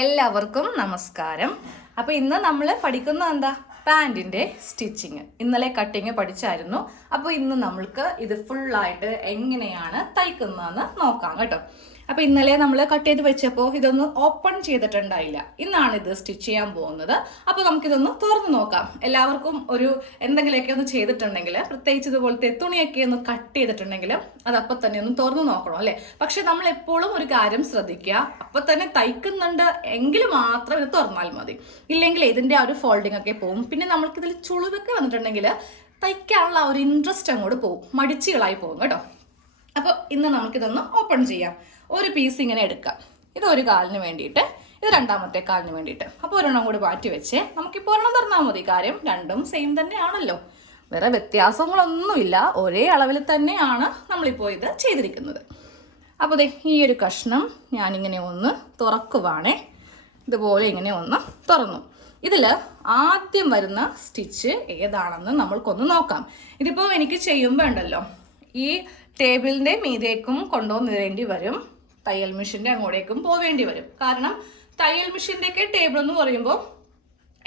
എല്ലാവർക്കും നമസ്കാരം. അപ്പോൾ ഇന്ന് നമ്മൾ പഠിക്കുന്നത് എന്താ? പാൻറ്റിൻ്റെ സ്റ്റിച്ചിങ്. ഇന്നലെ കട്ടിങ് പഠിച്ചായിരുന്നു. അപ്പോൾ ഇന്ന് നമ്മൾക്ക് ഇത് ഫുള്ളായിട്ട് എങ്ങനെയാണ് തയ്ക്കുന്നതെന്ന് നോക്കാം കേട്ടോ. അപ്പോൾ ഇന്നലെ നമ്മൾ കട്ട് ചെയ്ത് വെച്ചപ്പോൾ ഇതൊന്ന് ഓപ്പൺ ചെയ്തിട്ടുണ്ടായില്ല. ഇന്നാണ് ഇത് സ്റ്റിച്ച് ചെയ്യാൻ പോകുന്നത്. അപ്പോൾ നമുക്കിതൊന്ന് തുറന്ന് നോക്കാം. എല്ലാവർക്കും ഒരു എന്തെങ്കിലുമൊക്കെ ഒന്ന് ചെയ്തിട്ടുണ്ടെങ്കിൽ, പ്രത്യേകിച്ച് ഇതുപോലത്തെ തുണിയൊക്കെ ഒന്ന് കട്ട് ചെയ്തിട്ടുണ്ടെങ്കിൽ അത് അപ്പം തന്നെ ഒന്ന് തുറന്ന് നോക്കണം അല്ലേ. പക്ഷെ നമ്മൾ എപ്പോഴും ഒരു കാര്യം ശ്രദ്ധിക്കുക, അപ്പം തന്നെ തയ്ക്കുന്നുണ്ട് എങ്കിൽ മാത്രം ഇത് തുറന്നാൽ മതി. ഇല്ലെങ്കിൽ ഇതിൻ്റെ ആ ഒരു ഫോൾഡിംഗ് ഒക്കെ പോകും. പിന്നെ നമ്മൾക്കിതിൽ ചുളിവൊക്കെ വന്നിട്ടുണ്ടെങ്കിൽ തയ്ക്കാനുള്ള ആ ഒരു ഇൻട്രസ്റ്റ് അങ്ങോട്ട് പോകും, മടിച്ചുകളായി പോകും കേട്ടോ. അപ്പോൾ ഇന്ന് നമുക്കിതൊന്ന് ഓപ്പൺ ചെയ്യാം. ഒരു പീസ് ഇങ്ങനെ എടുക്കാം. ഇത് ഒരു കാലിന് വേണ്ടിയിട്ട്, ഇത് രണ്ടാമത്തെ കാലിന് വേണ്ടിയിട്ട്. അപ്പോൾ ഒരെണ്ണം കൂടി മാറ്റി വെച്ച് നമുക്കിപ്പോൾ ഒരെണ്ണം തുറന്നാൽ മതി. കാര്യം രണ്ടും സെയിം തന്നെയാണല്ലോ, വേറെ വ്യത്യാസങ്ങളൊന്നുമില്ല. ഒരേ അളവിൽ തന്നെയാണ് നമ്മളിപ്പോൾ ഇത് ചെയ്തിരിക്കുന്നത്. അപ്പോൾ ദേ ഈ ഒരു കഷ്ണം ഞാനിങ്ങനെ ഒന്ന് തുറക്കുവാണേ. ഇതുപോലെ ഇങ്ങനെ ഒന്ന് തുറന്നു. ഇതിൽ ആദ്യം വരുന്ന സ്റ്റിച്ച് ഏതാണെന്ന് നമ്മൾക്കൊന്ന് നോക്കാം. ഇതിപ്പോൾ എനിക്ക് ചെയ്യുമ്പോൾ ഉണ്ടല്ലോ, ഈ ടേബിളിൻ്റെ മീതേക്കും കൊണ്ടുവന്നിടേണ്ടി വരും, തയ്യൽ മെഷീൻ്റെ അങ്ങോട്ടേക്കും പോവേണ്ടി വരും. കാരണം തയ്യൽ മെഷീൻ്റെയൊക്കെ ടേബിൾ എന്ന് പറയുമ്പോൾ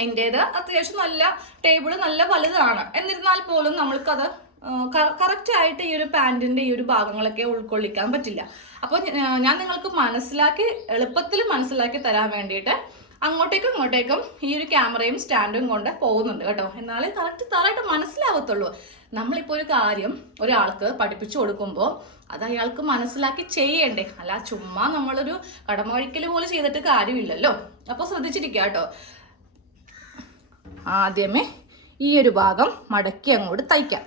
എൻ്റേത് അത്യാവശ്യം നല്ല ടേബിൾ, നല്ല വലുതാണ്. എന്നിരുന്നാൽ പോലും നമ്മൾക്കത് കറക്റ്റായിട്ട് ഈ ഒരു പാൻറ്റിൻ്റെ ഈ ഒരു ഭാഗങ്ങളൊക്കെ ഉൾക്കൊള്ളിക്കാൻ പറ്റില്ല. അപ്പോൾ ഞാൻ നിങ്ങൾക്ക് എളുപ്പത്തിൽ മനസ്സിലാക്കി തരാൻ വേണ്ടിയിട്ട് അങ്ങോട്ടേക്കും ഇങ്ങോട്ടേക്കും ഈ ഒരു ക്യാമറയും സ്റ്റാൻഡും കൊണ്ട് പോകുന്നുണ്ട് കേട്ടോ. എന്നാലേ കറക്റ്റ് മനസ്സിലാവത്തുള്ളൂ. നമ്മളിപ്പോൾ ഒരു കാര്യം ഒരാൾക്ക് പഠിപ്പിച്ചു കൊടുക്കുമ്പോൾ അത് അയാൾക്ക് മനസ്സിലാക്കി ചെയ്യണ്ടേ, അല്ല ചുമ്മാ നമ്മളൊരു കടമഴിക്കൽ പോലെ ചെയ്തിട്ട് കാര്യമില്ലല്ലോ. അപ്പോൾ ശ്രദ്ധിച്ചിരിക്കുക കേട്ടോ. ആദ്യമേ ഈ ഒരു ഭാഗം മടക്കി അങ്ങോട്ട് തയ്ക്കാം.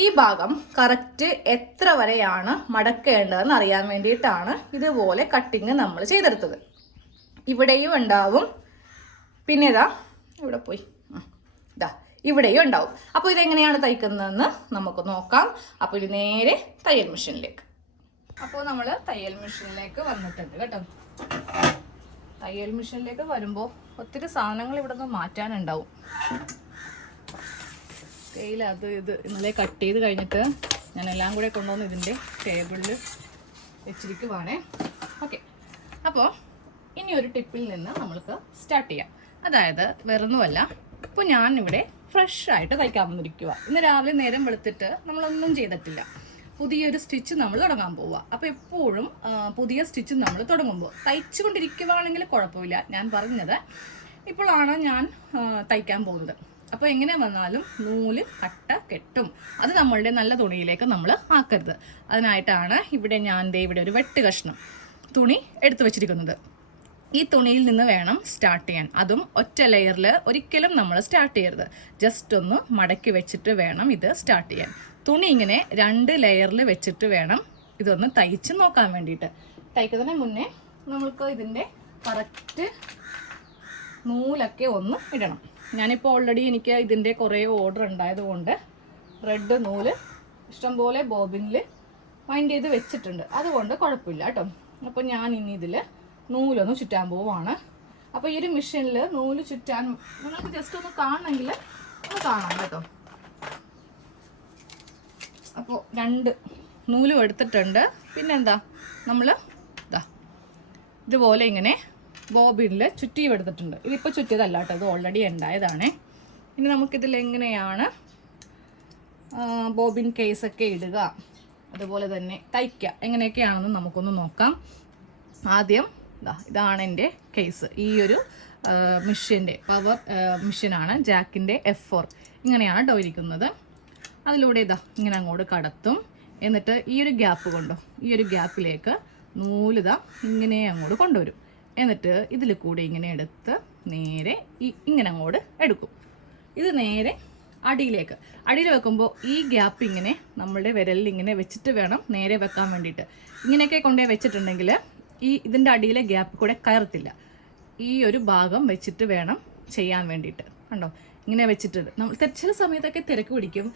ഈ ഭാഗം കറക്റ്റ് എത്ര വരെയാണ് മടക്കേണ്ടതെന്ന് അറിയാൻ വേണ്ടിയിട്ടാണ് ഇതുപോലെ കട്ടിങ് നമ്മൾ ചെയ്തെടുത്തത്. ഇവിടെയും ഉണ്ടാവും, പിന്നെ ഇതാ ഇവിടെ പോയി, ഇതാ ഇവിടെയും ഉണ്ടാവും. അപ്പോൾ ഇതെങ്ങനെയാണ് തയ്ക്കുന്നതെന്ന് നമുക്ക് നോക്കാം. അപ്പോൾ ഇത് നേരെ തയ്യൽ മെഷീനിലേക്ക്. അപ്പോൾ നമ്മൾ തയ്യൽ മെഷീനിലേക്ക് വന്നിട്ടുണ്ട് കേട്ടോ. തയ്യൽ മെഷീനിലേക്ക് വരുമ്പോൾ ഒത്തിരി സാധനങ്ങൾ ഇവിടെ നിന്ന് മാറ്റാനുണ്ടാവും. സ്കെയിൽ അത് ഇത് ഇന്നലെ കട്ട് ചെയ്ത് കഴിഞ്ഞിട്ട് ഞാൻ എല്ലാം കൂടെ കൊണ്ടുവന്ന് ഇതിൻ്റെ ടേബിളിൽ വെച്ചിരിക്കുവാണേ. ഓക്കെ, അപ്പോൾ ഇനി ഒരു ടിപ്പിൽ നിന്ന് നമ്മൾക്ക് സ്റ്റാർട്ട് ചെയ്യാം. അതായത് വേറൊന്നുമല്ല, ഇപ്പോൾ ഞാനിവിടെ ഫ്രഷ് ആയിട്ട് തയ്ക്കാൻ വന്നിരിക്കുക. ഇന്ന് രാവിലെ നേരം വെളുത്തിട്ട് നമ്മളൊന്നും ചെയ്തിട്ടില്ല. പുതിയൊരു സ്റ്റിച്ച് നമ്മൾ തുടങ്ങാൻ പോവുക. അപ്പോൾ എപ്പോഴും പുതിയ സ്റ്റിച്ച് നമ്മൾ തുടങ്ങുമ്പോൾ തയ്ച്ചു കൊണ്ടിരിക്കുകയാണെങ്കിൽ കുഴപ്പമില്ല. ഞാൻ പറഞ്ഞത് ഇപ്പോഴാണ് ഞാൻ തയ്ക്കാൻ പോകുന്നത്. അപ്പോൾ എങ്ങനെ വന്നാലും നൂല് കട്ട കെട്ടും. അത് നമ്മളുടെ നല്ല തുണിയിലേക്ക് നമ്മൾ ആക്കരുത്. അതിനായിട്ടാണ് ഇവിടെ ഇവിടെ ഒരു വെട്ട് കഷ്ണം തുണി എടുത്തു വെച്ചിരിക്കുന്നത്. ഈ തുണിയിൽ നിന്ന് വേണം സ്റ്റാർട്ട് ചെയ്യാൻ. അതും ഒറ്റ ലെയറിൽ ഒരിക്കലും നമ്മൾ സ്റ്റാർട്ട് ചെയ്യരുത്. ജസ്റ്റ് ഒന്ന് മടക്കി വെച്ചിട്ട് വേണം ഇത് സ്റ്റാർട്ട് ചെയ്യാൻ. തുണി ഇങ്ങനെ 2 ലെയറിൽ വെച്ചിട്ട് വേണം ഇതൊന്ന് തയ്ച്ച് നോക്കാൻ വേണ്ടിയിട്ട്. തയ്ക്കുന്നതിന് മുന്നേ നമ്മൾക്ക് ഇതിൻ്റെ കറക്റ്റ് നൂലൊക്കെ ഒന്ന് ഇടണം. ഞാനിപ്പോൾ ഓൾറെഡി എനിക്ക് ഇതിൻ്റെ കുറേ ഓർഡർ ഉണ്ടായതുകൊണ്ട് റെഡ് നൂല് ഇഷ്ടംപോലെ ബോബിനിൽ വൈൻഡ് ചെയ്ത് വെച്ചിട്ടുണ്ട്. അതുകൊണ്ട് കുഴപ്പമില്ല കേട്ടോ. അപ്പോൾ ഞാൻ ഇനി ഇതിൽ നൂലൊന്ന് ചുറ്റാൻ പോവാണ്. അപ്പോൾ ഈ ഒരു മെഷീനിൽ നൂല് ചുറ്റാൻ നിങ്ങൾക്ക് ജസ്റ്റ് ഒന്ന് കാണണമെങ്കിൽ ഒന്ന് കാണാം കേട്ടോ. അപ്പോൾ 2 നൂലും എടുത്തിട്ടുണ്ട്. പിന്നെന്താ, നമ്മൾ ഇതുപോലെ ഇങ്ങനെ ബോബിനിൽ ചുറ്റിയും എടുത്തിട്ടുണ്ട്. ഇതിപ്പോൾ ചുറ്റിയതല്ല കേട്ടോ, ഇത് ഓൾറെഡി ഉണ്ടായതാണേ. ഇനി നമുക്കിതിൽ എങ്ങനെയാണ് ബോബിൻ കേസൊക്കെ ഇടുക, അതുപോലെ തന്നെ തയ്ക്കുക, എങ്ങനെയൊക്കെയാണെന്ന് നമുക്കൊന്ന് നോക്കാം. ആദ്യം ഇതാണ് എൻ്റെ കേസ്. ഈ ഒരു മെഷീൻ്റെ പവർ മെഷീനാണ്, ജാക്കിൻ്റെ F4. ഇങ്ങനെയാണ് കേട്ടോ ഇരിക്കുന്നത്. അതിലൂടെ ഇങ്ങനെ അങ്ങോട്ട് കടത്തും. എന്നിട്ട് ഈ ഒരു ഗ്യാപ്പ് കൊണ്ടോ, ഈ ഒരു ഗ്യാപ്പിലേക്ക് നൂല് ഇങ്ങനെ അങ്ങോട്ട് കൊണ്ടുവരും. എന്നിട്ട് ഇതിൽ കൂടെ ഇങ്ങനെ എടുത്ത് നേരെ ഇങ്ങനെ അങ്ങോട്ട് എടുക്കും. ഇത് നേരെ അടിയിൽ വെക്കുമ്പോൾ ഈ ഗ്യാപ്പ് ഇങ്ങനെ നമ്മളുടെ വിരലിൽ ഇങ്ങനെ വെച്ചിട്ട് വേണം നേരെ വെക്കാൻ വേണ്ടിയിട്ട്. ഇങ്ങനെയൊക്കെ കൊണ്ടുപോയി വെച്ചിട്ടുണ്ടെങ്കിൽ ഇതിൻ്റെ അടിയിലെ ഗ്യാപ്പ് കൂടെ കയറത്തില്ല. ഈ ഒരു ഭാഗം വെച്ചിട്ട് വേണം ചെയ്യാൻ വേണ്ടിയിട്ട്. കണ്ടോ, ഇങ്ങനെ വെച്ചിട്ട് നമ്മൾ ചില സമയത്തൊക്കെ തിരക്ക് പിടിക്കും,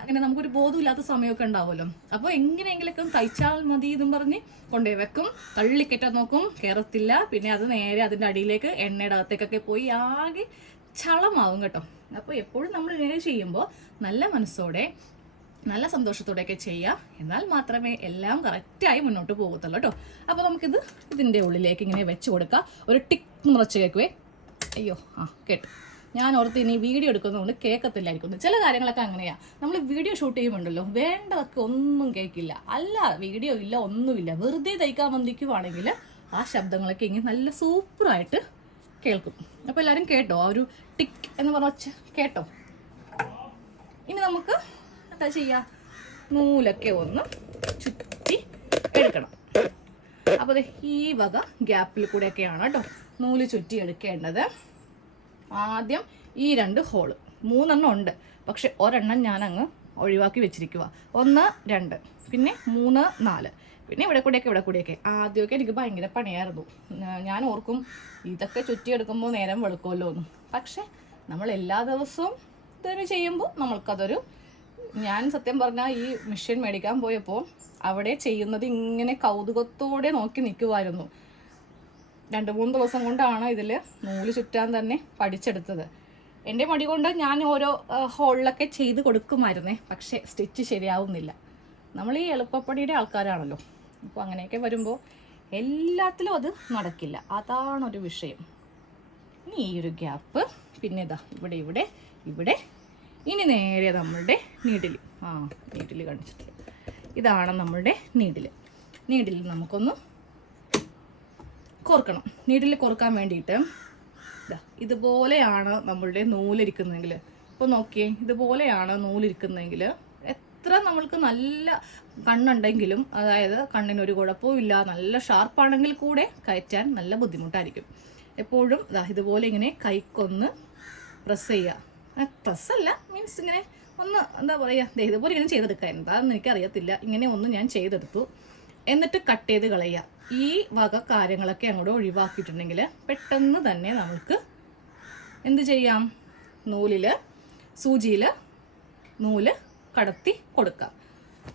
അങ്ങനെ നമുക്കൊരു ബോധമില്ലാത്ത സമയമൊക്കെ ഉണ്ടാവുമല്ലോ. അപ്പോൾ എങ്ങനെയെങ്കിലൊക്കെ തയ്ച്ചാൽ മതി എന്നും പറഞ്ഞ് കൊണ്ടുപോയി വെക്കും. തള്ളിക്കെറ്റാൻ നോക്കും, കയറത്തില്ല. പിന്നെ അത് നേരെ അതിൻ്റെ അടിയിലേക്ക് എണ്ണയുടെ അകത്തേക്കൊക്കെ പോയി ആകെ ചളമാവും കേട്ടോ. അപ്പോൾ എപ്പോഴും നമ്മൾ ഇങ്ങനെ ചെയ്യുമ്പോൾ നല്ല മനസ്സോടെ നല്ല സന്തോഷത്തോടെയൊക്കെ ചെയ്യാം. എന്നാൽ മാത്രമേ എല്ലാം കറക്റ്റായി മുന്നോട്ട് പോകത്തുള്ളൂ കേട്ടോ. അപ്പോൾ നമുക്കിത് ഇതിൻ്റെ ഉള്ളിലേക്ക് ഇങ്ങനെ വെച്ച് കൊടുക്കാം. ഒരു ടിക്ക് നിറച്ച് കേൾക്കുവേ. അയ്യോ കേട്ടു. ഞാൻ ഓർത്ത് ഇനി വീഡിയോ എടുക്കുന്നതുകൊണ്ട് കേൾക്കത്തില്ലായിരിക്കും. ചില കാര്യങ്ങളൊക്കെ അങ്ങനെയാണ്. നമ്മൾ വീഡിയോ ഷൂട്ട് ചെയ്യുമ്പോണ്ടല്ലോ വേണ്ടതൊക്കെ ഒന്നും കേൾക്കില്ല. അല്ല വീഡിയോ ഇല്ല ഒന്നുമില്ല, വെറുതെ തയ്ക്കാൻ വന്നിരിക്കുവാണെങ്കിൽ ആ ശബ്ദങ്ങളൊക്കെ ഇങ്ങനെ നല്ല സൂപ്പറായിട്ട് കേൾക്കും. അപ്പോൾ എല്ലാവരും കേട്ടോ, ആ ഒരു ടിക്ക് എന്ന് പറഞ്ഞ കേട്ടോ. ഇനി നമുക്ക് എന്താ ചെയ്യുക, നൂലൊക്കെ ഒന്ന് ചുറ്റി എടുക്കണം. അപ്പോൾ ഈ വക ഗ്യാപ്പിൽ കൂടെയൊക്കെയാണ് കേട്ടോ നൂല് ചുറ്റി എടുക്കേണ്ടത്. ആദ്യം ഈ 2 ഹോള് 3 ഉണ്ട്, പക്ഷെ ഒരെണ്ണം ഞാൻ അങ്ങ് ഒഴിവാക്കി വെച്ചിരിക്കുക. 1 2 പിന്നെ 3 4 പിന്നെ ഇവിടെ കൂടെയൊക്കെ ആദ്യമൊക്കെ എനിക്ക് ഭയങ്കര പണിയായിരുന്നു. ഞാൻ ഓർക്കും ഇതൊക്കെ ചുറ്റിയെടുക്കുമ്പോൾ നേരം വെളുക്കുമല്ലോ എന്ന്. പക്ഷെ നമ്മൾ എല്ലാ ദിവസവും ഇതൊരു ചെയ്യുമ്പോൾ നമ്മൾക്കതൊരു, ഞാൻ സത്യം പറഞ്ഞാൽ ഈ മെഷീൻ മേടിക്കാൻ പോയപ്പോൾ അവിടെ ചെയ്യുന്നത് ഇങ്ങനെ കൗതുകത്തോടെ നോക്കി നിൽക്കുമായിരുന്നു. 2-3 ദിവസം കൊണ്ടാണ് ഇതിൽ നൂല് ചുറ്റാൻ തന്നെ പഠിച്ചെടുത്തത്. എൻ്റെ മടി കൊണ്ട് ഞാൻ ഓരോ ഹോളിലൊക്കെ ചെയ്ത് കൊടുക്കുമായിരുന്നേ, പക്ഷേ സ്റ്റിച്ച് ശരിയാവുന്നില്ല. നമ്മൾ ഈ എളുപ്പപ്പണിയുടെ ആൾക്കാരാണല്ലോ, അപ്പോൾ അങ്ങനെയൊക്കെ വരുമ്പോൾ എല്ലാത്തിലും അത് നടക്കില്ല. അതാണൊരു വിഷയം. ഇനി ഈ ഒരു ഗ്യാപ്പ്, പിന്നെ ഇതാ ഇവിടെ ഇനി നേരെ നമ്മളുടെ നീഡിൽ കാണിച്ചിട്ടില്ല. ഇതാണ് നമ്മളുടെ നീഡിൽ നമുക്കൊന്ന് കോർക്കണം. നീഡിൽ കോർക്കാൻ വേണ്ടിയിട്ട് ഇതുപോലെയാണ് നമ്മളുടെ നൂലിരിക്കുന്നതെങ്കിൽ, ഇപ്പോൾ നോക്കിയേ, ഇതുപോലെയാണ് നൂലിരിക്കുന്നതെങ്കിൽ എത്ര നമ്മൾക്ക് നല്ല കണ്ണുണ്ടെങ്കിലും, അതായത് കണ്ണിനൊരു കുഴപ്പവും ഇല്ല, നല്ല ഷാർപ്പാണെങ്കിൽ കൂടെ കയറ്റാൻ നല്ല ബുദ്ധിമുട്ടായിരിക്കും. എപ്പോഴും ഇതുപോലെ ഇങ്ങനെ കൈക്കൊന്ന് പ്രസ് ചെയ്യുക. പ്രസ്സല്ല, മീൻസ് ഇങ്ങനെ ഒന്ന് എന്താ പറയുക, ഇതുപോലെ ഇങ്ങനെ ചെയ്തെടുക്കുക. എന്താണെന്ന് എനിക്കറിയത്തില്ല, ഇങ്ങനെ ഒന്ന് ഞാൻ ചെയ്തെടുത്തു. എന്നിട്ട് കട്ട് ചെയ്ത് കളയുക. ഈ വക കാര്യങ്ങളൊക്കെ അങ്ങോട്ട് ഒഴിവാക്കിയിട്ടുണ്ടെങ്കിൽ പെട്ടെന്ന് തന്നെ നമുക്ക് എന്ത് ചെയ്യാം, സൂചിയിൽ നൂല് കടത്തി കൊടുക്കാം.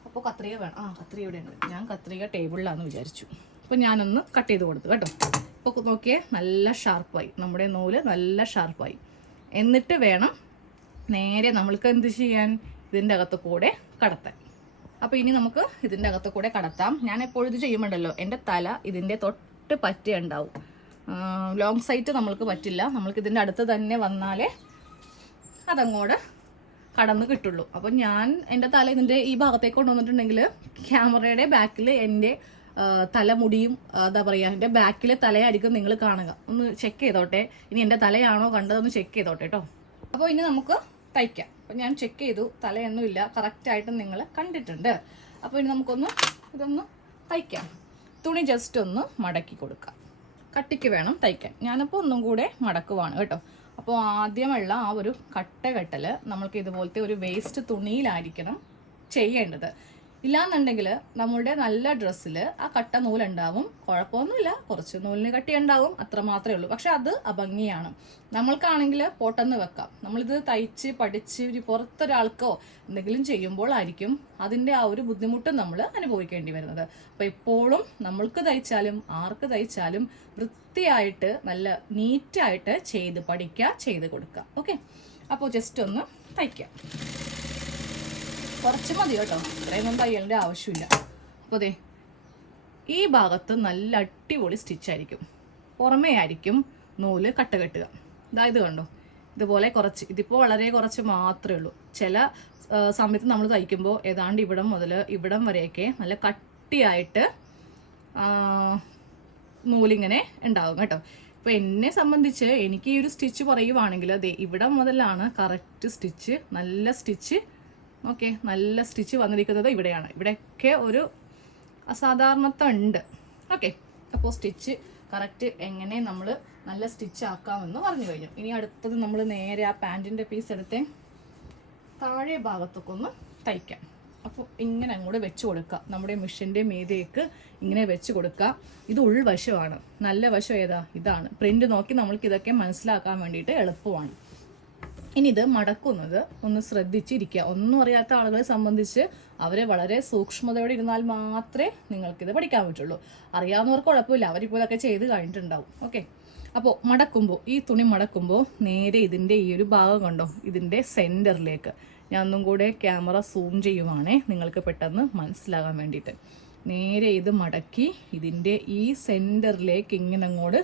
അപ്പോൾ കത്രിക വേണം. കത്രിക ഇവിടെ ഉണ്ട്. ഞാൻ കത്രിക ടേബിളിലാണെന്ന് വിചാരിച്ചു. അപ്പോൾ ഞാനൊന്ന് കട്ട് ചെയ്ത് കൊടുത്തു കേട്ടോ. ഇപ്പോൾ നോക്കിയേ, നല്ല ഷാർപ്പായി, നമ്മുടെ നൂല് നല്ല ഷാർപ്പായി. എന്നിട്ട് വേണം നേരെ നമ്മൾക്ക് എന്ത് ചെയ്യാൻ, ഇതിൻ്റെ അകത്ത് കൂടെ കടത്താൻ. അപ്പോൾ ഇനി നമുക്ക് ഇതിൻ്റെ അകത്ത് കൂടെ കടത്താം. ഞാൻ എപ്പോഴും ഇത് ചെയ്യുമ്പോണ്ടല്ലോ എൻ്റെ തല ഇതിൻ്റെ തൊട്ട് പറ്റിയുണ്ടാവും. ലോങ് സൈറ്റ് നമ്മൾക്ക് പറ്റില്ല. നമ്മൾക്ക് ഇതിൻ്റെ അടുത്ത് തന്നെ വന്നാലേ അതങ്ങോട്ട് കടന്ന് കിട്ടുള്ളൂ. അപ്പം ഞാൻ എൻ്റെ തല ഇതിൻ്റെ ഈ ഭാഗത്തേക്ക് കൊണ്ടുവന്നിട്ടുണ്ടെങ്കിൽ ക്യാമറയുടെ ബാക്കിൽ എൻ്റെ തലമുടിയും എന്താ പറയുക, എൻ്റെ ബാക്കിലെ തലയായിരിക്കും നിങ്ങൾ കാണുക. ഒന്ന് ചെക്ക് ചെയ്തോട്ടെ, ഇനി എൻ്റെ തലയാണോ കണ്ടതൊന്ന് ചെക്ക് ചെയ്തോട്ടെ കേട്ടോ. അപ്പോൾ ഇനി നമുക്ക് തയ്ക്കാം. അപ്പം ഞാൻ ചെക്ക് ചെയ്തു, തലയൊന്നുമില്ല, കറക്റ്റായിട്ട് നിങ്ങൾ കണ്ടിട്ടുണ്ട്. അപ്പോൾ ഇനി ഇതൊന്ന് തയ്ക്കാം. തുണി ജസ്റ്റ് ഒന്ന് മടക്കി കൊടുക്കാം. കട്ടിക്ക് വേണം തയ്ക്കാൻ. ഞാനപ്പോൾ ഒന്നും കൂടെ മടക്കുവാണ് കേട്ടോ. അപ്പോൾ ആദ്യമുള്ള ആ ഒരു കെട്ടൽ നമ്മൾക്ക് ഇതുപോലത്തെ ഒരു വേസ്റ്റ് തുണിയിലായിരിക്കണം ചെയ്യേണ്ടത്. ഇല്ലാന്നുണ്ടെങ്കിൽ നമ്മളുടെ നല്ല ഡ്രസ്സിൽ ആ കട്ട നൂലുണ്ടാവും, കുഴപ്പമൊന്നുമില്ല, കുറച്ച് നൂലിന് കട്ടിയുണ്ടാവും, അത്ര മാത്രമേ ഉള്ളൂ. പക്ഷെ അത് അഭംഗിയാണ്. നമ്മൾക്കാണെങ്കിൽ പോട്ടെന്ന് വെക്കാം. നമ്മളിത് തയ്ച്ച് പഠിച്ച് പുറത്തൊരാൾക്കോ എന്തെങ്കിലും ചെയ്യുമ്പോഴായിരിക്കും അതിൻ്റെ ആ ഒരു ബുദ്ധിമുട്ട് നമ്മൾ അനുഭവിക്കേണ്ടി വരുന്നത്. അപ്പോൾ എപ്പോഴും നമ്മൾക്ക് തയ്ച്ചാലും ആർക്ക് തയ്ച്ചാലും വൃത്തിയായിട്ട് നല്ല നീറ്റായിട്ട് ചെയ്ത് പഠിക്കുക, ചെയ്ത് കൊടുക്കുക. ഓക്കെ, അപ്പോൾ ജസ്റ്റ് ഒന്ന് തയ്ക്കാം. കുറച്ച് മതി കേട്ടോ, ഇത്രയൊന്നും തയ്യലിൻ്റെ ആവശ്യമില്ല. അപ്പോൾ അതെ ഈ ഭാഗത്ത് നല്ല അടിപൊളി സ്റ്റിച്ചായിരിക്കും. പുറമേ ആയിരിക്കും നൂല് കെട്ടുക. അതായത് കണ്ടോ, ഇതുപോലെ കുറച്ച്, ഇതിപ്പോൾ വളരെ കുറച്ച് മാത്രമേ ഉള്ളൂ. ചില സമയത്ത് നമ്മൾ തയ്ക്കുമ്പോൾ ഏതാണ്ട് ഇവിടം മുതൽ ഇവിടം വരെയൊക്കെ നല്ല കട്ടിയായിട്ട് നൂലിങ്ങനെ ഉണ്ടാവും കേട്ടോ. ഇപ്പോൾ എന്നെ സംബന്ധിച്ച് എനിക്ക് ഈ ഒരു സ്റ്റിച്ച് പറയുവാണെങ്കിൽ അതെ ഇവിടം മുതലാണ് കറക്റ്റ് സ്റ്റിച്ച്, നല്ല സ്റ്റിച്ച്. ഓക്കെ, നല്ല സ്റ്റിച്ച് വന്നിരിക്കുന്നത് ഇവിടെയാണ്. ഇവിടെയൊക്കെ ഒരു അസാധാരണത്വം ഉണ്ട്. ഓക്കെ, അപ്പോൾ സ്റ്റിച്ച് കറക്റ്റ് എങ്ങനെ നമ്മൾ നല്ല സ്റ്റിച്ച് ആക്കാമെന്ന് പറഞ്ഞു കഴിഞ്ഞു. ഇനി അടുത്തത് നമ്മൾ നേരെ ആ പാൻറ്റിൻ്റെ പീസ് എടുത്ത് താഴെ ഭാഗത്തൊക്കെ ഒന്ന് തയ്ക്കാം. അപ്പോൾ ഇങ്ങനെ അങ്ങോട്ട് വെച്ച് കൊടുക്കുക. നമ്മുടെ മെഷീൻ്റെ മീതേക്ക് ഇങ്ങനെ വെച്ച് കൊടുക്കുക. ഇത് ഉൾവശമാണ്. നല്ല വശം ഏതാ? ഇതാണ്. പ്രിൻ്റ് നോക്കി നമ്മൾക്ക് ഇതൊക്കെ മനസ്സിലാക്കാൻ വേണ്ടിയിട്ട് എളുപ്പമാണ്. ഇനി ഇത് മടക്കുന്നത് ഒന്ന് ശ്രദ്ധിച്ചിരിക്കുക. ഒന്നും അറിയാത്ത ആളുകളെ സംബന്ധിച്ച് അവരെ വളരെ സൂക്ഷ്മതയോടെ ഇരുന്നാൽ മാത്രമേ നിങ്ങൾക്കിത് പഠിക്കാൻ പറ്റുള്ളൂ. അറിയാവുന്നവർക്ക് കുഴപ്പമില്ല, അവരിപ്പോൾ ഇതൊക്കെ ചെയ്ത് കഴിഞ്ഞിട്ടുണ്ടാവും. ഓക്കെ, അപ്പോൾ മടക്കുമ്പോൾ ഈ തുണി മടക്കുമ്പോൾ നേരെ ഇതിൻ്റെ ഈ ഒരു ഭാഗം കണ്ടോ, ഇതിൻ്റെ സെൻറ്ററിലേക്ക് ഞാൻ ഒന്നും കൂടെ ക്യാമറ സൂം ചെയ്യുവാണേ നിങ്ങൾക്ക് പെട്ടെന്ന് മനസ്സിലാകാൻ വേണ്ടിയിട്ട്. നേരെ ഇത് മടക്കി ഇതിൻ്റെ ഈ സെൻറ്ററിലേക്ക് ഇങ്ങനെ അങ്ങോട്ട്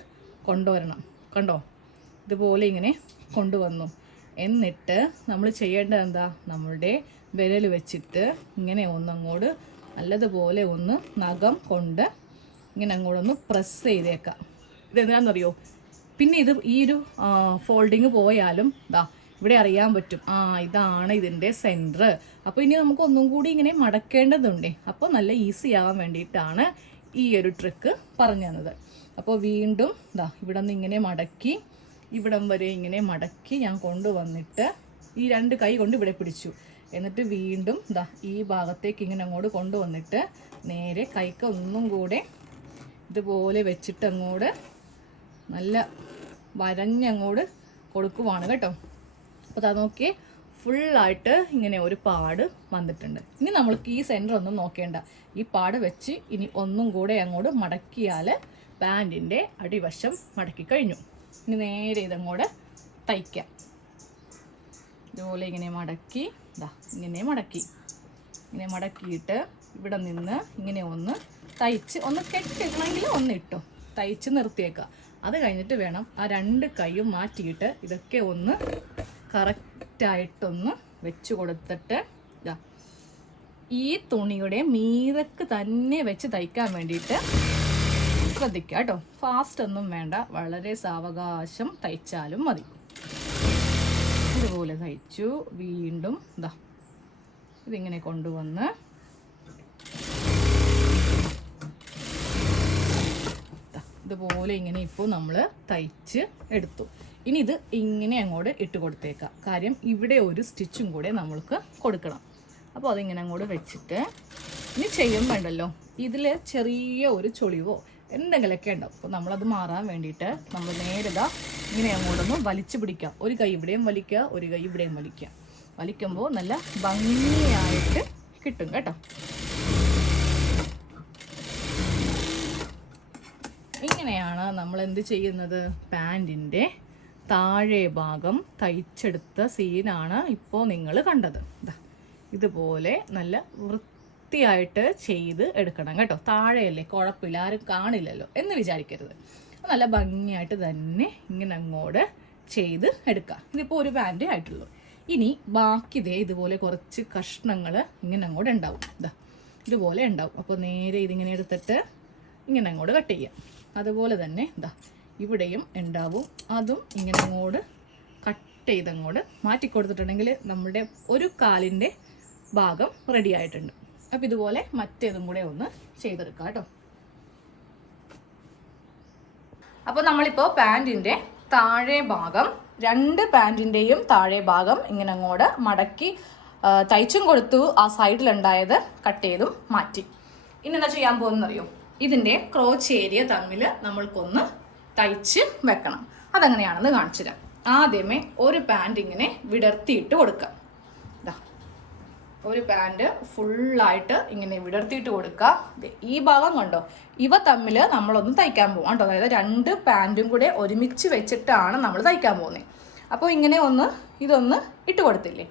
കൊണ്ടുവരണം. കണ്ടോ, ഇതുപോലെ ഇങ്ങനെ കൊണ്ടുവന്നു. എന്നിട്ട് നമ്മൾ ചെയ്യേണ്ടത് എന്താ, നമ്മളുടെ വിരൽ വെച്ചിട്ട് ഇങ്ങനെ ഒന്നങ്ങോട്ട് നല്ലതുപോലെ ഒന്ന് നഖം കൊണ്ട് ഇങ്ങനെ അങ്ങോട്ടൊന്ന് പ്രസ് ചെയ്തേക്കാം. ഇതെന്താണെന്നറിയോ, പിന്നെ ഇത് ഈ ഒരു ഫോൾഡിങ് പോയാലും ദാ ഇവിടെ അറിയാൻ പറ്റും, ഇതാണ് ഇതിൻ്റെ സെൻറ്റർ. അപ്പോൾ ഇനി നമുക്ക് ഒന്നും കൂടി ഇങ്ങനെ മടക്കേണ്ടതുണ്ട്. അപ്പോൾ നല്ല ഈസി ആവാൻ വേണ്ടിയിട്ടാണ് ഈ ഒരു ട്രിക്ക് പറഞ്ഞു തന്നത്. അപ്പോൾ വീണ്ടും ദാ ഇവിടെ നിന്ന് ഇങ്ങനെ മടക്കി ഇവിടം വരെ ഇങ്ങനെ മടക്കി ഞാൻ കൊണ്ടുവന്നിട്ട് ഈ 2 കൈ കൊണ്ട് ഇവിടെ പിടിച്ചു. എന്നിട്ട് വീണ്ടും ദാ ഈ ഭാഗത്തേക്ക് ഇങ്ങനെ അങ്ങോട്ട് കൊണ്ടുവന്നിട്ട് നേരെ കൈക്ക് ഒന്നും കൂടെ ഇതുപോലെ വെച്ചിട്ട് അങ്ങോട്ട് നല്ല വരഞ്ഞങ്ങോട്ട് കൊടുക്കുവാണ് കേട്ടോ. അപ്പോൾ അത് നോക്കിയേ, ഫുള്ളായിട്ട് ഇങ്ങനെ ഒരു പാട് വന്നിട്ടുണ്ട്. ഇനി നമ്മൾക്ക് ഈ സെൻറ്റർ ഒന്നും നോക്കേണ്ട, ഈ പാട് വെച്ച് ഇനി ഒന്നും കൂടെ അങ്ങോട്ട് മടക്കിയാൽ പാൻറ്റിൻ്റെ അടിവശം മടക്കി കഴിഞ്ഞു. ഇനി നേരെ ഇതങ്ങോട്ട് തയ്ക്കാം. ഇതുപോലെ ഇങ്ങനെ മടക്കി ഇങ്ങനെ മടക്കിയിട്ട് ഇവിടെ നിന്ന് ഇങ്ങനെ ഒന്ന് തയ്ച്ച് ഒന്ന് കെട്ടിടണമെങ്കിൽ ഒന്ന് ഇട്ടോ, തയ്ച്ച് നിർത്തിയേക്കുക. അത് കഴിഞ്ഞിട്ട് വേണം ആ 2 കൈയും മാറ്റിയിട്ട് ഇതൊക്കെ ഒന്ന് കറക്റ്റായിട്ടൊന്ന് വെച്ച് കൊടുത്തിട്ട് ഈ തുണിയുടെ മീതക്ക് തന്നെ വെച്ച് തയ്ക്കാൻ വേണ്ടിയിട്ട് ശ്രദ്ധിക്കുക കേട്ടോ. ഫാസ്റ്റ് ഒന്നും വേണ്ട, വളരെ സാവകാശം തയ്ച്ചാലും മതി. ഇതുപോലെ തയ്ച്ചു. വീണ്ടും ഇതിങ്ങനെ കൊണ്ടുവന്ന് ഇതുപോലെ ഇങ്ങനെ ഇപ്പോൾ നമ്മൾ തയ്ച്ച് എടുത്തു. ഇനി ഇത് ഇങ്ങനെ അങ്ങോട്ട് ഇട്ട് കൊടുത്തേക്കാം. കാര്യം ഇവിടെ ഒരു സ്റ്റിച്ചും കൂടെ നമ്മൾക്ക് കൊടുക്കണം. അപ്പോൾ അതിങ്ങനെ അങ്ങോട്ട് വെച്ചിട്ട് ഇനി ചെയ്യുമ്പോണ്ടല്ലോ ഇതിൽ ചെറിയ ഒരു ചൊളിവോ എന്തെങ്കിലുമൊക്കെ ഉണ്ടാവും. അപ്പോൾ നമ്മളത് മാറാൻ വേണ്ടിയിട്ട് നമ്മൾ നേരെ ഇങ്ങനെ അങ്ങോട്ടൊന്ന് വലിച്ചു പിടിക്കാം. ഒരു കൈ ഇവിടെയും വലിക്കുക, ഒരു കൈ ഇവിടെയും വലിക്കുക. വലിക്കുമ്പോൾ നല്ല ഭംഗിയായിട്ട് കിട്ടും കേട്ടോ. ഇങ്ങനെയാണ് നമ്മൾ എന്ത് ചെയ്യുന്നത്, പാൻറ്റിൻ്റെ താഴെ ഭാഗം തയ്ച്ചെടുത്ത സീനാണ് ഇപ്പോൾ നിങ്ങൾ കണ്ടത്. ഇതുപോലെ നല്ല വൃത്തിയായിട്ട് ചെയ്ത് എടുക്കണം കേട്ടോ. താഴെയല്ലേ, കുഴപ്പമില്ല, ആരും കാണില്ലല്ലോ എന്ന് വിചാരിക്കരുത്. നല്ല ഭംഗിയായിട്ട് തന്നെ ഇങ്ങനെ അങ്ങോട്ട് ചെയ്ത് എടുക്കാം. ഇതിപ്പോൾ ഒരു പാൻറ്റ് ആയിട്ടുള്ളൂ. ഇനി ബാക്കി ഇതുപോലെ കുറച്ച് കഷ്ണങ്ങൾ ഇങ്ങനെ അങ്ങോട്ട് ഉണ്ടാവും. ഇതുപോലെ ഉണ്ടാവും. അപ്പോൾ നേരെ ഇതിങ്ങനെ എടുത്തിട്ട് ഇങ്ങനെ അങ്ങോട്ട് കട്ട് ചെയ്യാം. അതുപോലെ തന്നെ ഇവിടെയും ഉണ്ടാവും. അതും ഇങ്ങനെ അങ്ങോട്ട് കട്ട് ചെയ്തങ്ങോട്ട് മാറ്റി കൊടുത്തിട്ടുണ്ടെങ്കിൽ നമ്മുടെ ഒരു കാലിൻ്റെ ഭാഗം റെഡി ആയിട്ടുണ്ട്. അപ്പോൾ ഇതുപോലെ മറ്റേതും കൂടെ ഒന്ന് ചെയ്തെടുക്കാം കേട്ടോ. അപ്പോൾ നമ്മളിപ്പോൾ പാൻറ്റിൻ്റെ താഴെ ഭാഗം, 2 പാൻറ്റിൻ്റെയും താഴെ ഭാഗം ഇങ്ങനെ അങ്ങോട്ട് മടക്കി തയ്ച്ചും കൊടുത്തു. ആ സൈഡിലുണ്ടായത് കട്ട് ചെയ്തും മാറ്റി. ഇനി എന്താ ചെയ്യാൻ പോകുന്നറിയോ, ഇതിൻ്റെ ക്രോച്ച് ഏരിയ തമ്മിൽ നമ്മൾക്കൊന്ന് തയ്ച്ച് വെക്കണം. അതെങ്ങനെയാണെന്ന് കാണിച്ചു തരാം. ആദ്യമേ ഒരു പാൻറ് ഇങ്ങനെ വിടർത്തിയിട്ട് കൊടുക്കാം. ഒരു പാൻറ് ഫുള്ളായിട്ട് ഇങ്ങനെ വിടർത്തിയിട്ട് കൊടുക്കുക. ഈ ഭാഗം കണ്ടോ, ഇവ തമ്മിൽ നമ്മളൊന്ന് തയ്ക്കാൻ പോകും കേട്ടോ. അതായത് 2 പാൻറ്റും കൂടെ ഒരുമിച്ച് വെച്ചിട്ടാണ് നമ്മൾ തയ്ക്കാൻ പോകുന്നത്. അപ്പോൾ ഇങ്ങനെ ഇതൊന്ന് ഇട്ട് കൊടുത്തില്ലേ.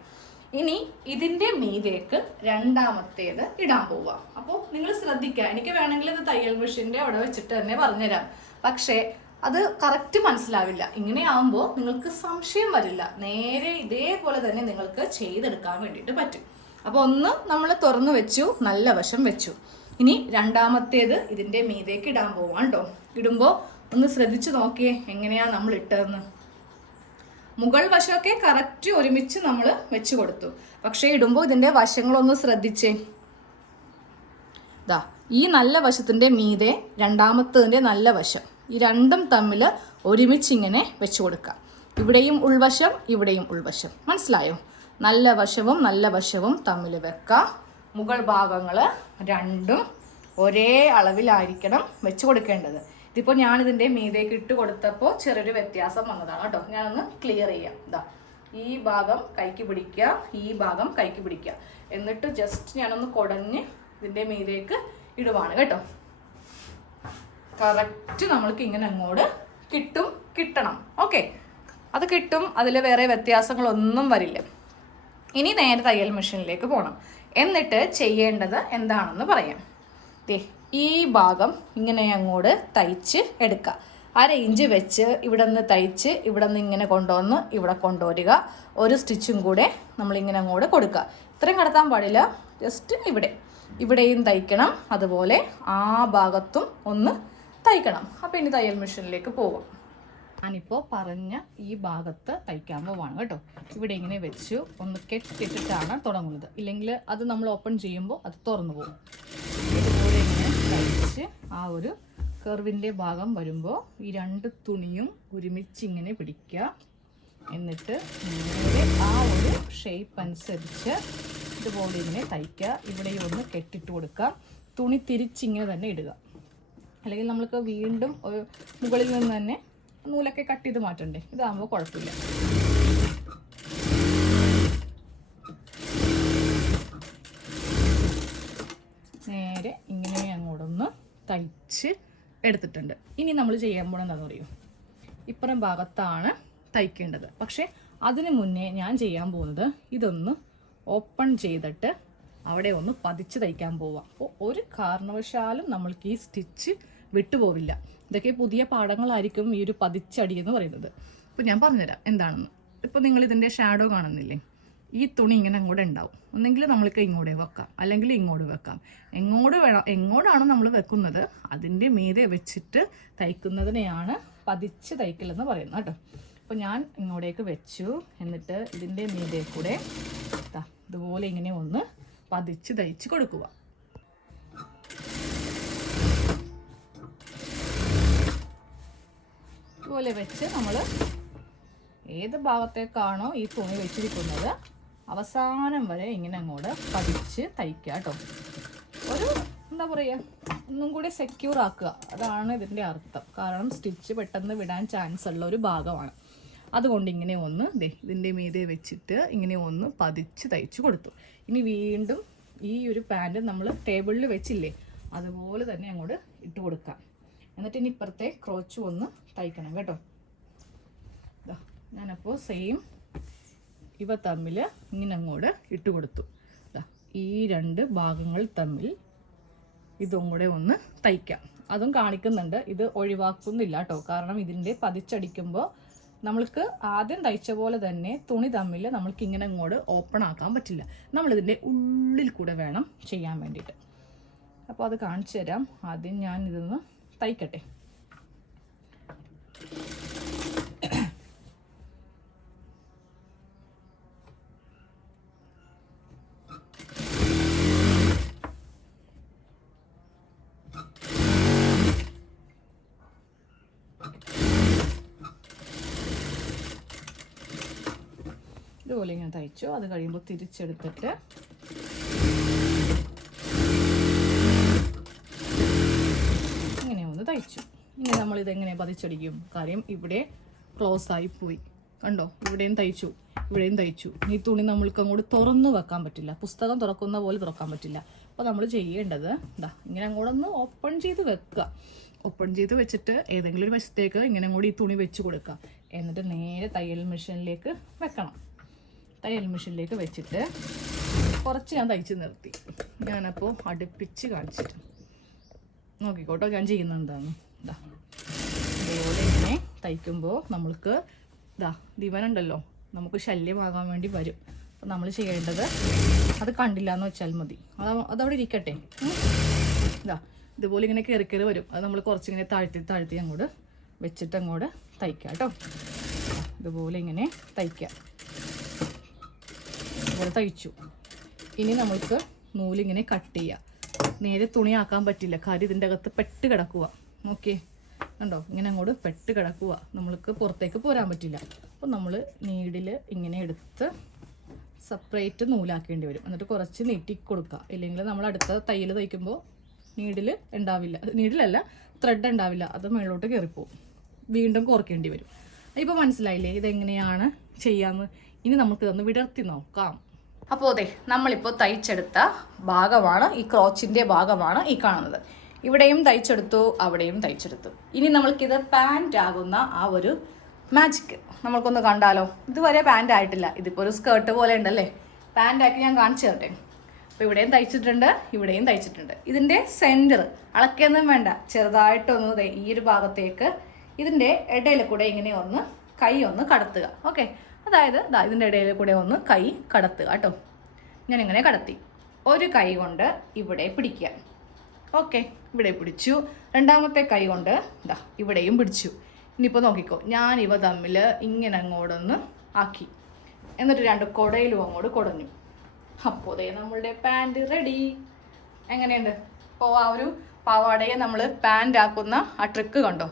ഇനി ഇതിൻ്റെ മീതേക്ക് രണ്ടാമത്തേത് ഇടാൻ പോവുക. അപ്പോൾ നിങ്ങൾ ശ്രദ്ധിക്കുക. എനിക്ക് വേണമെങ്കിൽ ഇത് തയ്യൽ മെഷീൻ്റെ അവിടെ വെച്ചിട്ട് തന്നെ പറഞ്ഞുതരാം. പക്ഷേ അത് കറക്റ്റ് മനസ്സിലാവില്ല. ഇങ്ങനെ ആകുമ്പോൾ നിങ്ങൾക്ക് സംശയം വരില്ല. നേരെ ഇതേപോലെ തന്നെ നിങ്ങൾക്ക് ചെയ്തെടുക്കാൻ വേണ്ടിയിട്ട് പറ്റും. അപ്പോൾ ഒന്ന് നമ്മൾ തുറന്നു വെച്ചു, നല്ല വശം വെച്ചു. ഇനി രണ്ടാമത്തേത് ഇതിൻ്റെ മീതേക്ക് ഇടാൻ പോവാം കേട്ടോ. ഇടുമ്പോൾ ഒന്ന് ശ്രദ്ധിച്ച് നോക്കിയേ എങ്ങനെയാണ് നമ്മൾ ഇട്ടതെന്ന്. മുകൾ വശമൊക്കെ കറക്റ്റ് ഒരുമിച്ച് നമ്മൾ വെച്ച് കൊടുത്തു. പക്ഷേ ഇടുമ്പോൾ ഇതിൻ്റെ വശങ്ങളൊന്ന് ശ്രദ്ധിച്ചേ. ഈ നല്ല വശത്തിൻ്റെ മീതെ രണ്ടാമത്തതിൻ്റെ നല്ല വശം, ഈ രണ്ടും തമ്മിൽ ഒരുമിച്ച് ഇങ്ങനെ വെച്ച് കൊടുക്കുക. ഇവിടെയും ഉൾവശം, ഇവിടെയും ഉൾവശം. മനസ്സിലായോ? നല്ല വശവും തമ്മിൽ വെക്കുക. മുകൾ ഭാഗങ്ങൾ രണ്ടും ഒരേ അളവിലായിരിക്കണം വെച്ച് കൊടുക്കേണ്ടത്. ഇതിപ്പോൾ ഞാനിതിൻ്റെ മീതേക്ക് ഇട്ട് കൊടുത്തപ്പോൾ ചെറിയൊരു വ്യത്യാസം വന്നതാണ് കേട്ടോ. ഞാനൊന്ന് ക്ലിയർ ചെയ്യാം. ഈ ഭാഗം കൈക്ക് പിടിക്കുക, ഈ ഭാഗം കൈക്ക് പിടിക്കുക. എന്നിട്ട് ജസ്റ്റ് ഞാനൊന്ന് കുടഞ്ഞ് ഇതിൻ്റെ മീതേക്ക് ഇടുവാണ് കേട്ടോ. കറക്റ്റ് നമ്മൾക്ക് ഇങ്ങനെ അങ്ങോട്ട് കിട്ടണം. ഓക്കെ, അത് കിട്ടും. അതിൽ വേറെ വ്യത്യാസങ്ങളൊന്നും വരില്ല. ഇനി നേരെ തയ്യൽ മെഷീനിലേക്ക് പോകണം. എന്നിട്ട് ചെയ്യേണ്ടത് എന്താണെന്ന് പറയാം. ഈ ഭാഗം ഇങ്ങനെ അങ്ങോട്ട് തയ്ച്ച് എടുക്കുക. 1/2 ഇഞ്ച് വെച്ച് ഇവിടെ നിന്ന് തയ്ച്ച് ഇവിടെ നിന്ന് ഇങ്ങനെ കൊണ്ടുവന്ന് ഇവിടെ കൊണ്ടുവരിക. ഒരു സ്റ്റിച്ചും കൂടെ നമ്മളിങ്ങനെ അങ്ങോട്ട് കൊടുക്കുക. ഇത്രയും കടത്താൻ പാടില്ല, ജസ്റ്റ് ഇവിടെയും തയ്ക്കണം, അതുപോലെ ആ ഭാഗത്തും ഒന്ന് തയ്ക്കണം. അപ്പോൾ ഇനി തയ്യൽ മെഷീനിലേക്ക് പോകാം. ഞാനിപ്പോൾ പറഞ്ഞ ഈ ഭാഗത്ത് തയ്ക്കാൻ പോവാണ് കേട്ടോ. ഇവിടെ ഇങ്ങനെ വെച്ചു ഒന്ന് കെട്ടിട്ടിട്ടാണ് തുടങ്ങുന്നത്, ഇല്ലെങ്കിൽ അത് നമ്മൾ ഓപ്പൺ ചെയ്യുമ്പോൾ അത് തുറന്നു പോകും. ഇതുപോലെ ഇങ്ങനെ തയ്ച്ച് ആ ഒരു കർവിൻ്റെ ഭാഗം വരുമ്പോൾ ഈ 2 തുണിയും ഒരുമിച്ച് ഇങ്ങനെ പിടിക്കുക. എന്നിട്ട് നേരെ ആ ഒരു ഷേപ്പ് അനുസരിച്ച് ഇതുപോലെ ഇങ്ങനെ തയ്ക്കുക. ഇവിടെ ഒന്ന് കെട്ടിട്ട് കൊടുക്കുക. തുണി തിരിച്ചിങ്ങനെ തന്നെ ഇടുക, അല്ലെങ്കിൽ നമ്മൾക്ക് വീണ്ടും മുകളിൽ നിന്ന് തന്നെ നൂലൊക്കെ കട്ട് ചെയ്ത് മാറ്റണ്ടേ. ഇതാകുമ്പോൾ കുഴപ്പമില്ല. നേരെ ഇങ്ങനെ അങ്ങോട്ടൊന്ന് തയ്ച്ച് എടുത്തിട്ടുണ്ട്. ഇനി നമ്മൾ ചെയ്യാൻ പോകണം എന്താണെന്ന് അറിയോ, ഇപ്പുറം ഭാഗത്താണ് തയ്ക്കേണ്ടത്. പക്ഷേ അതിന് മുന്നേ ഞാൻ ചെയ്യാൻ പോകുന്നത് ഇതൊന്ന് ഓപ്പൺ ചെയ്തിട്ട് അവിടെ ഒന്ന് പതിച്ച് തയ്ക്കാൻ പോവാം. അപ്പോൾ ഒരു കാരണവശാലും നമ്മൾക്ക് ഈ സ്റ്റിച്ച് വിട്ടുപോവില്ല. ഇതൊക്കെ പുതിയ പാഠങ്ങളായിരിക്കും ഈ ഒരു പതിച്ചടി എന്ന് പറയുന്നത്. ഇപ്പോൾ ഞാൻ പറഞ്ഞുതരാം എന്താണെന്ന്. ഇപ്പോൾ നിങ്ങൾ ഇതിൻ്റെ ഷാഡോ കാണുന്നില്ലേ, ഈ തുണി ഇങ്ങനെ അങ്ങോട്ട് ഉണ്ടാവും. ഒന്നെങ്കിൽ നമ്മൾക്ക് ഇങ്ങോട്ട് വെക്കാം, അല്ലെങ്കിൽ ഇങ്ങോട്ട് വെക്കാം. എങ്ങോട്ടാണ് നമ്മൾ വെക്കുന്നത് അതിൻ്റെ മീതെ വെച്ചിട്ട് തയ്ക്കുന്നതിനെയാണ് പതിച്ച് തയ്ക്കലെന്ന് പറയുന്നത് കേട്ടോ. അപ്പോൾ ഞാൻ ഇങ്ങോട്ടേക്ക് വെച്ചു. എന്നിട്ട് ഇതിൻ്റെ മീതെ കൂടെ ഇതുപോലെ ഇങ്ങനെ ഒന്ന് പതിച്ച് തയ്ച്ച് കൊടുക്കുക. ഇതുപോലെ വെച്ച് നമ്മൾ ഏത് ഭാഗത്തേക്കാണോ ഈ തുണി വെച്ചിരിക്കുന്നത് അവസാനം വരെ ഇങ്ങനെ അങ്ങോട്ട് പതിച്ച് തയ്ക്കുക കേട്ടോ. ഒരു എന്താ പറയുക, ഒന്നും കൂടി സെക്യൂർ ആക്കുക, അതാണ് ഇതിൻ്റെ അർത്ഥം. കാരണം സ്റ്റിച്ച് പെട്ടെന്ന് വിടാൻ ചാൻസ് ഉള്ള ഒരു ഭാഗമാണ്. അതുകൊണ്ട് ഇങ്ങനെ ഒന്ന് ഇതിൻ്റെ മീതെ വെച്ചിട്ട് ഇങ്ങനെ ഒന്ന് പതിച്ച് തയ്ച്ച് കൊടുത്തു. ഇനി വീണ്ടും ഈ ഒരു പാൻറ് നമ്മൾ ടേബിളിൽ വെച്ചില്ലേ അതുപോലെ തന്നെ അങ്ങോട്ട് ഇട്ട് കൊടുക്കാം. എന്നിട്ട് ഇനി ഇപ്പുറത്തെ ക്രോച്ചും ഒന്ന് തയ്ക്കണം കേട്ടോ. ഞാനപ്പോൾ സെയിം ഇവ തമ്മിൽ ഇങ്ങനെ അങ്ങോട്ട് ഇട്ട് കൊടുത്തു. ഈ 2 ഭാഗങ്ങൾ തമ്മിൽ ഇതും കൂടെ ഒന്ന് തയ്ക്കാം. അതും കാണിക്കുന്നുണ്ട്, ഇത് ഒഴിവാക്കുന്നില്ല കേട്ടോ. കാരണം ഇതിൻ്റെ പതിച്ചടിക്കുമ്പോൾ നമ്മൾക്ക് ആദ്യം തയ്ച്ച പോലെ തന്നെ തുണി തമ്മിൽ നമ്മൾക്ക് ഇങ്ങനെ അങ്ങോട്ട് ഓപ്പൺ ആക്കാൻ പറ്റില്ല. നമ്മളിതിൻ്റെ ഉള്ളിൽ കൂടെ വേണം ചെയ്യാൻ വേണ്ടിയിട്ട്. അപ്പോൾ അത് കാണിച്ചു തരാം. ആദ്യം ഞാൻ ഇതൊന്ന് തയ്ക്കട്ടെ. ഇതുപോലെ ഇങ്ങനെ തയ്ച്ചു. അത് കഴിയുമ്പോൾ തിരിച്ചെടുത്തിട്ട് ഇങ്ങനെ ഒന്ന് തയ്ച്ചു. ഇനി നമ്മളിതെങ്ങനെ പതിച്ചടിക്കും? കാര്യം ഇവിടെ ക്ലോസ് ആയി പോയി, കണ്ടോ? ഇവിടെയും തയ്ച്ചു, ഇവിടെയും തയ്ച്ചു. ഈ തുണി നമ്മൾക്ക് അങ്ങോട്ട് തുറന്നു വെക്കാൻ പറ്റില്ല, പുസ്തകം തുറക്കുന്ന പോലെ തുറക്കാൻ പറ്റില്ല. അപ്പോൾ നമ്മൾ ചെയ്യേണ്ടത് ഇങ്ങനെ അങ്ങോട്ടൊന്ന് ഓപ്പൺ ചെയ്ത് വെക്കുക. ഓപ്പൺ ചെയ്ത് വെച്ചിട്ട് ഏതെങ്കിലും ഒരു വശത്തേക്ക് ഇങ്ങനെ കൂടി ഈ തുണി വെച്ച് കൊടുക്കുക. എന്നിട്ട് നേരെ തയ്യൽ മെഷീനിലേക്ക് വെക്കണം. തയ്യൽ മെഷീനിലേക്ക് വെച്ചിട്ട് കുറച്ച് ഞാൻ തയ്ച്ച് നിർത്തി. ഞാനപ്പോൾ അടുപ്പിച്ച് കാണിച്ചിട്ട് നോക്കിക്കോട്ടോ ഞാൻ ചെയ്യുന്നത് എന്താണെന്ന്. ഇതേപോലെ ഇങ്ങനെ തയ്ക്കുമ്പോൾ നമ്മൾക്ക് ദിവനുണ്ടല്ലോ, നമുക്ക് ശല്യമാകാൻ വേണ്ടി വരും. അപ്പോൾ നമ്മൾ ചെയ്യേണ്ടത് അത് കണ്ടില്ല എന്ന് വെച്ചാൽ മതി, അതവിടെ ഇരിക്കട്ടെ. ഇതുപോലെ ഇങ്ങനെ കയറി വരും. അത് നമ്മൾ കുറച്ചിങ്ങനെ താഴ്ത്തി അങ്ങോട്ട് വെച്ചിട്ട് അങ്ങോട്ട് തയ്ക്കാം കേട്ടോ. ഇതുപോലെ ഇങ്ങനെ തയ്ക്കാം. ഇതുപോലെ തയ്ച്ചു. ഇനി നമ്മൾക്ക് നൂലിങ്ങനെ കട്ട് ചെയ്യാം. നേരെ തുണിയാക്കാൻ പറ്റില്ല, കാര്യം ഇതിൻ്റെ അകത്ത് പെട്ട് കിടക്കുക. ഓക്കെ, കണ്ടോ? ഇങ്ങനെ അങ്ങോട്ട് പെട്ട് കിടക്കുക, നമ്മൾക്ക് പുറത്തേക്ക് പോരാൻ പറ്റില്ല. അപ്പോൾ നമ്മൾ നീഡിൽ ഇങ്ങനെ എടുത്ത് സെപ്പറേറ്റ് നൂലാക്കേണ്ടി വരും. എന്നിട്ട് കുറച്ച് നീട്ടി കൊടുക്കുക, ഇല്ലെങ്കിൽ നമ്മൾ അടുത്ത തയ്യൽ തയ്ക്കുമ്പോൾ നീഡിൽ ഉണ്ടാവില്ല, നീഡിലല്ല ത്രെഡ് ഉണ്ടാവില്ല, അത് മുകളിലോട്ട് കയറിപ്പോവും, വീണ്ടും കുറയ്ക്കേണ്ടി വരും. ഇപ്പോൾ മനസ്സിലായില്ലേ ഇതെങ്ങനെയാണ് ചെയ്യാമെന്ന്? ഇനി നമുക്ക് ഇതൊന്ന് വിടർത്തി നോക്കാം. അപ്പോൾ നമ്മളിപ്പോൾ തയ്ച്ചെടുത്ത ഭാഗമാണ്, ഈ ക്രോച്ചിൻ്റെ ഭാഗമാണ് ഈ കാണുന്നത്. ഇവിടെയും തയ്ച്ചെടുത്തു, അവിടെയും തയ്ച്ചെടുത്തു. ഇനി നമ്മൾക്കിത് പാൻറ് ആകുന്ന ആ ഒരു മാജിക്ക് നമ്മൾക്കൊന്ന് കണ്ടാലോ. ഇതുവരെ പാൻറ് ആയിട്ടില്ല, ഇതിപ്പോൾ ഒരു സ്കേർട്ട് പോലെ ഉണ്ടല്ലേ. പാൻറ്റാക്കി ഞാൻ കാണിച്ചു തരട്ടെ. അപ്പോൾ ഇവിടെയും തയ്ച്ചിട്ടുണ്ട്, ഇവിടെയും തയ്ച്ചിട്ടുണ്ട്. ഇതിൻ്റെ സെൻറ്റർ അളക്കൊന്നും വേണ്ട, ചെറുതായിട്ടൊന്ന് ഈ ഒരു ഭാഗത്തേക്ക് ഇതിൻ്റെ ഇടയിൽ കൂടെ ഇങ്ങനെ ഒന്ന് കൈ ഒന്ന് കടത്തുക. ഓക്കെ, അതായത് ഇതിൻ്റെ ഇടയിൽ കൂടെ ഒന്ന് കൈ കടത്തുക കേട്ടോ. ഞാനിങ്ങനെ കടത്തി ഒരു കൈ കൊണ്ട് ഇവിടെ പിടിക്കുക. ഓക്കെ, ഇവിടെ പിടിച്ചു. രണ്ടാമത്തെ കൈ കൊണ്ട് ഇവിടെയും പിടിച്ചു. ഇനിയിപ്പോൾ നോക്കിക്കോ, ഞാനിവ തമ്മിൽ ഇങ്ങനെ അങ്ങോട്ടൊന്ന് ആക്കി, എന്നിട്ട് 2 കുടയിലും അങ്ങോട്ട് കുടഞ്ഞു. അപ്പോൾ ദേ നമ്മളുടെ പാൻറ് റെഡി. എങ്ങനെയുണ്ട്? അപ്പോൾ ആ ഒരു പാവാടയെ നമ്മൾ പാൻറ് ആക്കുന്ന ആ ട്രിക്ക് കണ്ടോ?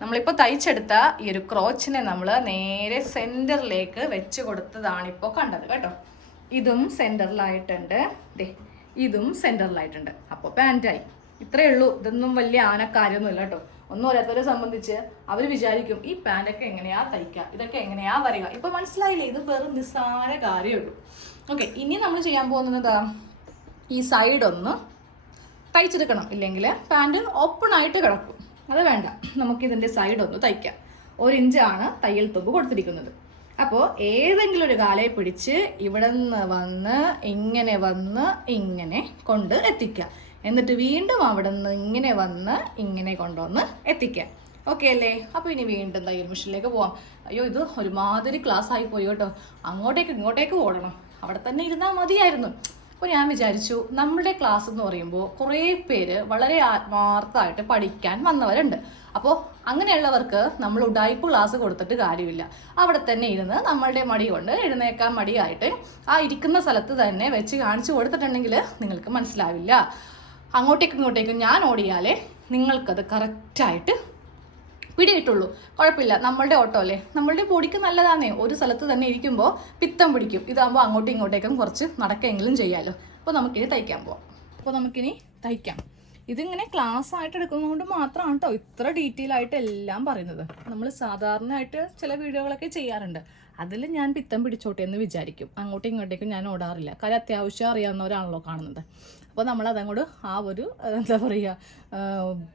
നമ്മളിപ്പോൾ തയ്ച്ചെടുത്ത ഈ ഒരു ക്രോച്ചിനെ നമ്മൾ നേരെ സെൻറ്ററിലേക്ക് വെച്ച് കൊടുത്തതാണ് ഇപ്പോൾ കണ്ടത് കേട്ടോ. ഇതും സെൻറ്ററിലായിട്ടുണ്ട്, ഇതും സെൻറ്ററിലായിട്ടുണ്ട്. അപ്പോൾ പാൻറ്റായി. ഇത്രയേ ഉള്ളൂ. ഇതൊന്നും വലിയ ആനക്കാര്യമൊന്നുമില്ല കേട്ടോ. ഒന്നും അറിയാത്തവരെ സംബന്ധിച്ച് അവർ വിചാരിക്കും ഈ പാൻറ്റൊക്കെ എങ്ങനെയാ തയ്ക്കുക, ഇതൊക്കെ എങ്ങനെയാ വരിക. ഇപ്പം മനസ്സിലായില്ലേ? ഇത് വെറും നിസ്സാര കാര്യമുള്ളൂ. ഓക്കെ, ഇനി നമ്മൾ ചെയ്യാൻ പോകുന്നത് ഈ സൈഡൊന്ന് തയ്ച്ചെടുക്കണം, ഇല്ലെങ്കിൽ പാൻറ്റ് ഓപ്പണായിട്ട് കിടക്കും. അത് വേണ്ട, നമുക്കിതിൻ്റെ സൈഡൊന്ന് തയ്ക്കാം. 1 ഇഞ്ചാണ് തയ്യൽ തുമ്പ് കൊടുത്തിരിക്കുന്നത്. അപ്പോൾ ഏതെങ്കിലും ഒരു കാലയെ പിടിച്ച് ഇവിടെ നിന്ന് വന്ന് ഇങ്ങനെ കൊണ്ട് എത്തിക്കുക. എന്നിട്ട് വീണ്ടും അവിടെ നിന്ന് ഇങ്ങനെ കൊണ്ടുവന്ന് എത്തിക്കുക. ഓക്കെ അല്ലേ? അപ്പോൾ ഇനി വീണ്ടും തയ്യൽ മെഷീനിലേക്ക് പോവാം. അയ്യോ, ഇത് ഒരുമാതിരി ക്ലാസ് ആയി പോയി കേട്ടോ. ഇങ്ങോട്ടേക്ക് ഓടണം, അവിടെ തന്നെ ഇരുന്നാൽ മതിയായിരുന്നു. അപ്പോൾ ഞാൻ വിചാരിച്ചു, നമ്മുടെ ക്ലാസ് എന്ന് പറയുമ്പോൾ കുറേ പേര് വളരെ ആത്മാർത്ഥമായിട്ട് പഠിക്കാൻ വന്നവരുണ്ട്. അപ്പോൾ അങ്ങനെയുള്ളവർക്ക് നമ്മൾ ഉഡായിപ്പ് ക്ലാസ് കൊടുത്തിട്ട് കാര്യമില്ല. അവിടെ തന്നെ ഇരുന്ന് നമ്മളുടെ മടി കൊണ്ട് എഴുന്നേക്കാൻ മടിയായിട്ട് ആ ഇരിക്കുന്ന സ്ഥലത്ത് തന്നെ വെച്ച് കാണിച്ചു കൊടുത്തിട്ടുണ്ടെങ്കിൽ നിങ്ങൾക്ക് മനസ്സിലാവില്ല. ഇങ്ങോട്ടേക്കും ഞാൻ ഓടിയാലേ നിങ്ങൾക്കത് കറക്റ്റായിട്ട് പിടികിട്ടുള്ളൂ. കുഴപ്പമില്ല, നമ്മളുടെ ഓട്ടോ അല്ലേ, നമ്മളുടെ പൊടിക്ക് നല്ലതാണേ. ഒരു സ്ഥലത്ത് തന്നെ ഇരിക്കുമ്പോൾ പിത്തം പിടിക്കും. ഇതാകുമ്പോൾ അങ്ങോട്ടും ഇങ്ങോട്ടേക്കും കുറച്ച് നടക്കെങ്കിലും ചെയ്യാമല്ലോ. അപ്പോൾ നമുക്കിനി തയ്ക്കാൻ പോവാം. ഇതിങ്ങനെ ക്ലാസ് ആയിട്ട് എടുക്കുന്നതുകൊണ്ട് മാത്രമാണ് കേട്ടോ ഇത്ര ഡീറ്റെയിൽ ആയിട്ട് എല്ലാം പറയുന്നത്. നമ്മൾ സാധാരണയായിട്ട് ചില വീഡിയോകളൊക്കെ ചെയ്യാറുണ്ട്. അതിൽ ഞാൻ പിത്തം പിടിച്ചോട്ടെ എന്ന് വിചാരിക്കും. അങ്ങോട്ടും ഇങ്ങോട്ടേക്കും ഞാൻ ഓടാറില്ല. കാര്യം അത്യാവശ്യം അറിയാവുന്നവരാണല്ലോ കാണുന്നത്. അപ്പോൾ നമ്മളതങ്ങോട്ട് ആ ഒരു എന്താ പറയുക,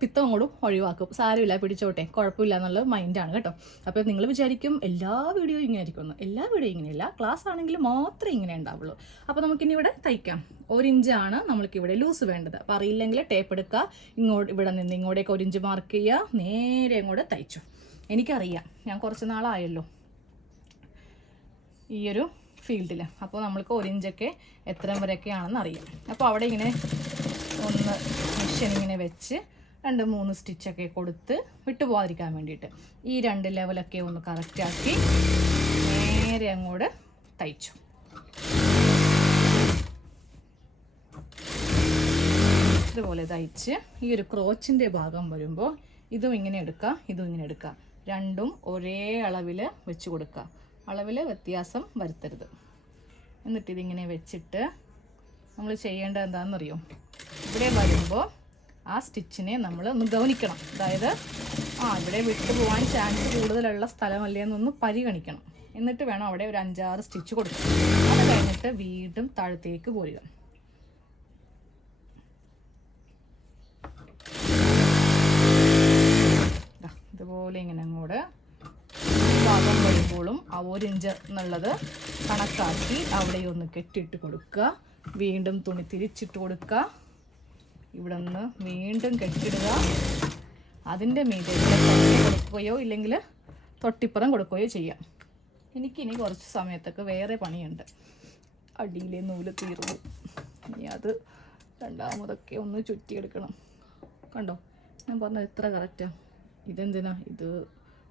പിത്തം അങ്ങോട്ടും ഒഴിവാക്കും. സാരമില്ല, പിടിച്ചോട്ടെ, കുഴപ്പമില്ല എന്നുള്ള മൈൻഡാണ് കേട്ടോ. അപ്പോൾ നിങ്ങൾ വിചാരിക്കും എല്ലാ വീഡിയോയും ഇങ്ങനെ ആയിരിക്കുമെന്ന്. എല്ലാ വീഡിയോ ഇങ്ങനെയല്ല, ക്ലാസ് ആണെങ്കിൽ മാത്രമേ ഇങ്ങനെ ഉണ്ടാവുള്ളൂ. അപ്പോൾ നമുക്കിനി ഇവിടെ തയ്ക്കാം. 1 ഇഞ്ചാണ് നമ്മൾക്കിവിടെ ലൂസ് വേണ്ടത്. അപ്പോൾ അറിയില്ലെങ്കിൽ ടേപ്പ് എടുക്കുക, ഇവിടെ നിന്ന് ഇങ്ങോട്ടേക്ക് 1 ഇഞ്ച് മാർക്ക് ചെയ്യുക, നേരെ അങ്ങോട്ട് തയ്ച്ചു. എനിക്കറിയാം, ഞാൻ കുറച്ച് നാളായല്ലോ ഈ ഒരു ഫീൽഡിൽ. അപ്പോൾ നമ്മൾക്ക് 1 ഇഞ്ചൊക്കെ എത്ര വരെയൊക്കെയാണെന്ന് അറിയാം. അപ്പോൾ അവിടെ ഇങ്ങനെ ഒന്ന് മെഷീൻ ഇങ്ങനെ വെച്ച് 2-3 സ്റ്റിച്ചൊക്കെ കൊടുത്ത് വിട്ടുപോകാതിരിക്കാൻ വേണ്ടിയിട്ട് ഈ 2 ലെവലൊക്കെ ഒന്ന് കറക്റ്റാക്കി നേരെ അങ്ങോട്ട് തയ്ച്ചു. ഇതുപോലെ തയ്ച്ച് ഈ ഒരു ക്രോച്ചിൻ്റെ ഭാഗം വരുമ്പോൾ ഇതും ഇങ്ങനെ എടുക്കുക, രണ്ടും ഒരേ അളവിൽ വെച്ച് കൊടുക്കുക. അളവിൽ വ്യത്യാസം വരുത്തരുത്. എന്നിട്ട് ഇതിങ്ങനെ വെച്ചിട്ട് നമ്മൾ ചെയ്യേണ്ടത് എന്താണെന്നറിയോ? ഇവിടെ വരുമ്പോൾ ആ സ്റ്റിച്ചിനെ നമ്മൾ ഒന്ന് ഗവനിക്കണം. അതായത് ഇവിടെ വിട്ടു പോകാൻ ചാൻസ് കൂടുതലുള്ള സ്ഥലമല്ലേ എന്നൊന്ന് പരിഗണിക്കണം. എന്നിട്ട് വേണം അവിടെ ഒരു 5-6 സ്റ്റിച്ച് കൊടുക്കുക. അത് കഴിഞ്ഞിട്ട് വീണ്ടും താഴത്തേക്ക് പോരുക. ഇതുപോലെ ഇങ്ങനെ അങ്ങോട്ട് ഭാഗം വരുമ്പോഴും ആ 1 ഇഞ്ച് എന്നുള്ളത് കണക്കാക്കി അവിടെ ഒന്ന് കെട്ടിയിട്ട് കൊടുക്കുക. വീണ്ടും തുണി തിരിച്ചിട്ട് കൊടുക്കുക. ഇവിടെ നിന്ന് വീണ്ടും കെട്ടിടുക. അതിൻ്റെ മീതെ കൊടുക്കുകയോ ഇല്ലെങ്കിൽ തൊട്ടിപ്പുറം കൊടുക്കുകയോ ചെയ്യാം. എനിക്കിനി കുറച്ച് സമയത്തൊക്കെ വേറെ പണിയുണ്ട്. അടിയിലെ നൂല് തീർന്നു. ഇനി അത് രണ്ടാമതൊക്കെ ഒന്ന് ചുറ്റിയെടുക്കണം. കണ്ടോ, ഞാൻ പറഞ്ഞത് ഇത്ര കറക്റ്റാണ്. ഇതെന്തിനാ? ഇത്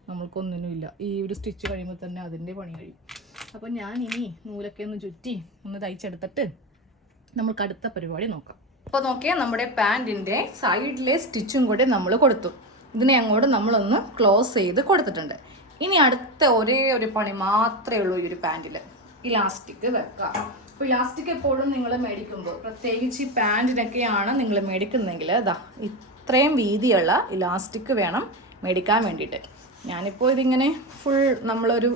നമ്മൾക്കൊന്നിനുമില്ല. ഈ ഒരു സ്റ്റിച്ച് കഴിയുമ്പോൾ തന്നെ അതിൻ്റെ പണി കഴിയും. അപ്പോൾ ഞാൻ ഇനി നൂലൊക്കെ ഒന്ന് ചുറ്റി ഒന്ന് തയ്ച്ചെടുത്തിട്ട് നമുക്ക് അടുത്ത പരിപാടി നോക്കാം. അപ്പോൾ നോക്കിയാൽ നമ്മുടെ പാൻറ്റിൻ്റെ സൈഡിലെ സ്റ്റിച്ചും കൂടി നമ്മൾ കൊടുത്തു. ഇതിനെ അങ്ങോട്ട് നമ്മളൊന്ന് ക്ലോസ് ചെയ്ത് കൊടുത്തിട്ടുണ്ട്. ഇനി അടുത്ത ഒരേ ഒരു പണി മാത്രമേ ഉള്ളൂ ഈ ഒരു പാൻറ്റിൽ, ഇലാസ്റ്റിക് വെക്കുക. അപ്പോൾ ഇലാസ്റ്റിക് എപ്പോഴും നിങ്ങൾ മേടിക്കുമ്പോൾ, പ്രത്യേകിച്ച് ഈ പാൻറ്റിനൊക്കെയാണ് നിങ്ങൾ മേടിക്കുന്നതെങ്കിൽ ഇത്രയും വീതിയുള്ള ഇലാസ്റ്റിക് വേണം മേടിക്കാൻ വേണ്ടിയിട്ട്. ഞാനിപ്പോൾ ഇതിങ്ങനെ നമ്മളൊരു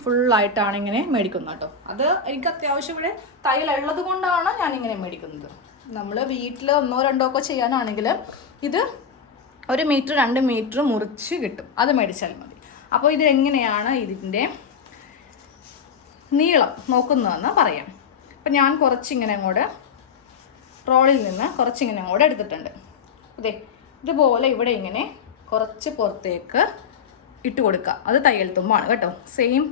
ഫുള്ളായിട്ടാണ് ഇങ്ങനെ മേടിക്കുന്നത് കേട്ടോ. അത് എനിക്ക് അത്യാവശ്യം ഇവിടെ തയ്യലുള്ളത് കൊണ്ടാണ് ഞാനിങ്ങനെ മേടിക്കുന്നത്. നമ്മൾ വീട്ടിൽ 1-2 ഒക്കെ ചെയ്യാനാണെങ്കിൽ ഇത് 1 മീറ്റർ 2 മീറ്റർ മുറിച്ച് കിട്ടും. അത് മേടിച്ചാൽ മതി. അപ്പോൾ ഇത് എങ്ങനെയാണ് ഇതിൻ്റെ നീളം നോക്കുന്നതെന്ന് പറയാം. അപ്പം ഞാൻ കുറച്ചിങ്ങനെ അങ്ങോട്ട് റോളിൽ നിന്ന് കുറച്ചിങ്ങനെ അങ്ങോട്ട് എടുത്തിട്ടുണ്ട്. അതെ, ഇതുപോലെ ഇവിടെ ഇങ്ങനെ കുറച്ച് പുറത്തേക്ക് ഇട്ട് കൊടുക്കുക. അത് തയ്യൽ തുമ്പാണ് കേട്ടോ. സെയിം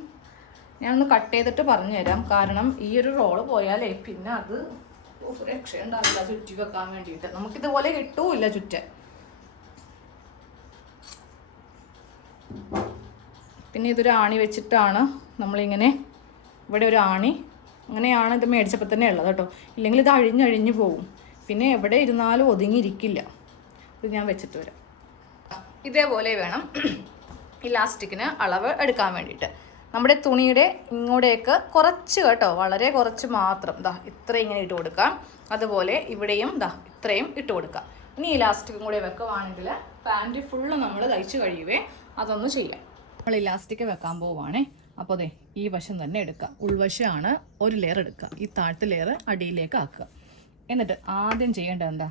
ഞാനൊന്ന് കട്ട് ചെയ്തിട്ട് പറഞ്ഞു തരാം. കാരണം ഈ ഒരു റോള് പോയാലേ പിന്നെ അത് രക്ഷയുണ്ടാവില്ല ചുറ്റി വെക്കാൻ വേണ്ടിയിട്ട്. നമുക്കിതുപോലെ കിട്ടൂല്ല ചുറ്റാൻ. പിന്നെ ഇതൊരു ആണി വെച്ചിട്ടാണ് നമ്മളിങ്ങനെ, ഇവിടെ ഒരു ആണി, അങ്ങനെയാണ് ഇത് മേടിച്ചപ്പോൾ തന്നെ ഉള്ളത് കേട്ടോ. ഇല്ലെങ്കിൽ ഇത് അഴിഞ്ഞഴിഞ്ഞ് പോവും. പിന്നെ എവിടെ ഇരുന്നാലും ഒതുങ്ങിയിരിക്കില്ല. ഇത് ഞാൻ വെച്ചിട്ട് വരാം. ഇതേപോലെ വേണം ഇലാസ്റ്റിക്കിന് അളവ് എടുക്കാൻ വേണ്ടിയിട്ട്. നമ്മുടെ തുണിയുടെ ഇങ്ങോട്ടേക്ക് കുറച്ച് കേട്ടോ, വളരെ കുറച്ച് മാത്രം ഇത്രയും ഇങ്ങനെ ഇട്ട് കൊടുക്കാം. അതുപോലെ ഇവിടെയും ഇത്രയും ഇട്ട് കൊടുക്കാം. ഇനി ഇലാസ്റ്റിക്കും കൂടെ വെക്കുവാണെങ്കിൽ പാൻറ്റ് ഫുള്ള് നമ്മൾ തയ്ച്ച് കഴിയുവേ അതൊന്ന് ചെയ്യാം. നമ്മൾ ഇലാസ്റ്റിക് വെക്കാൻ പോവുകയാണേ. അപ്പോൾ അതെ ഈ വശം തന്നെ എടുക്കുക. ഉൾവശമാണ് ഒരു ലെയർ എടുക്കുക. ഈ താഴത്തെ ലെയർ അടിയിലേക്ക് ആക്കുക. എന്നിട്ട് ആദ്യം ചെയ്യേണ്ടത് എന്താ,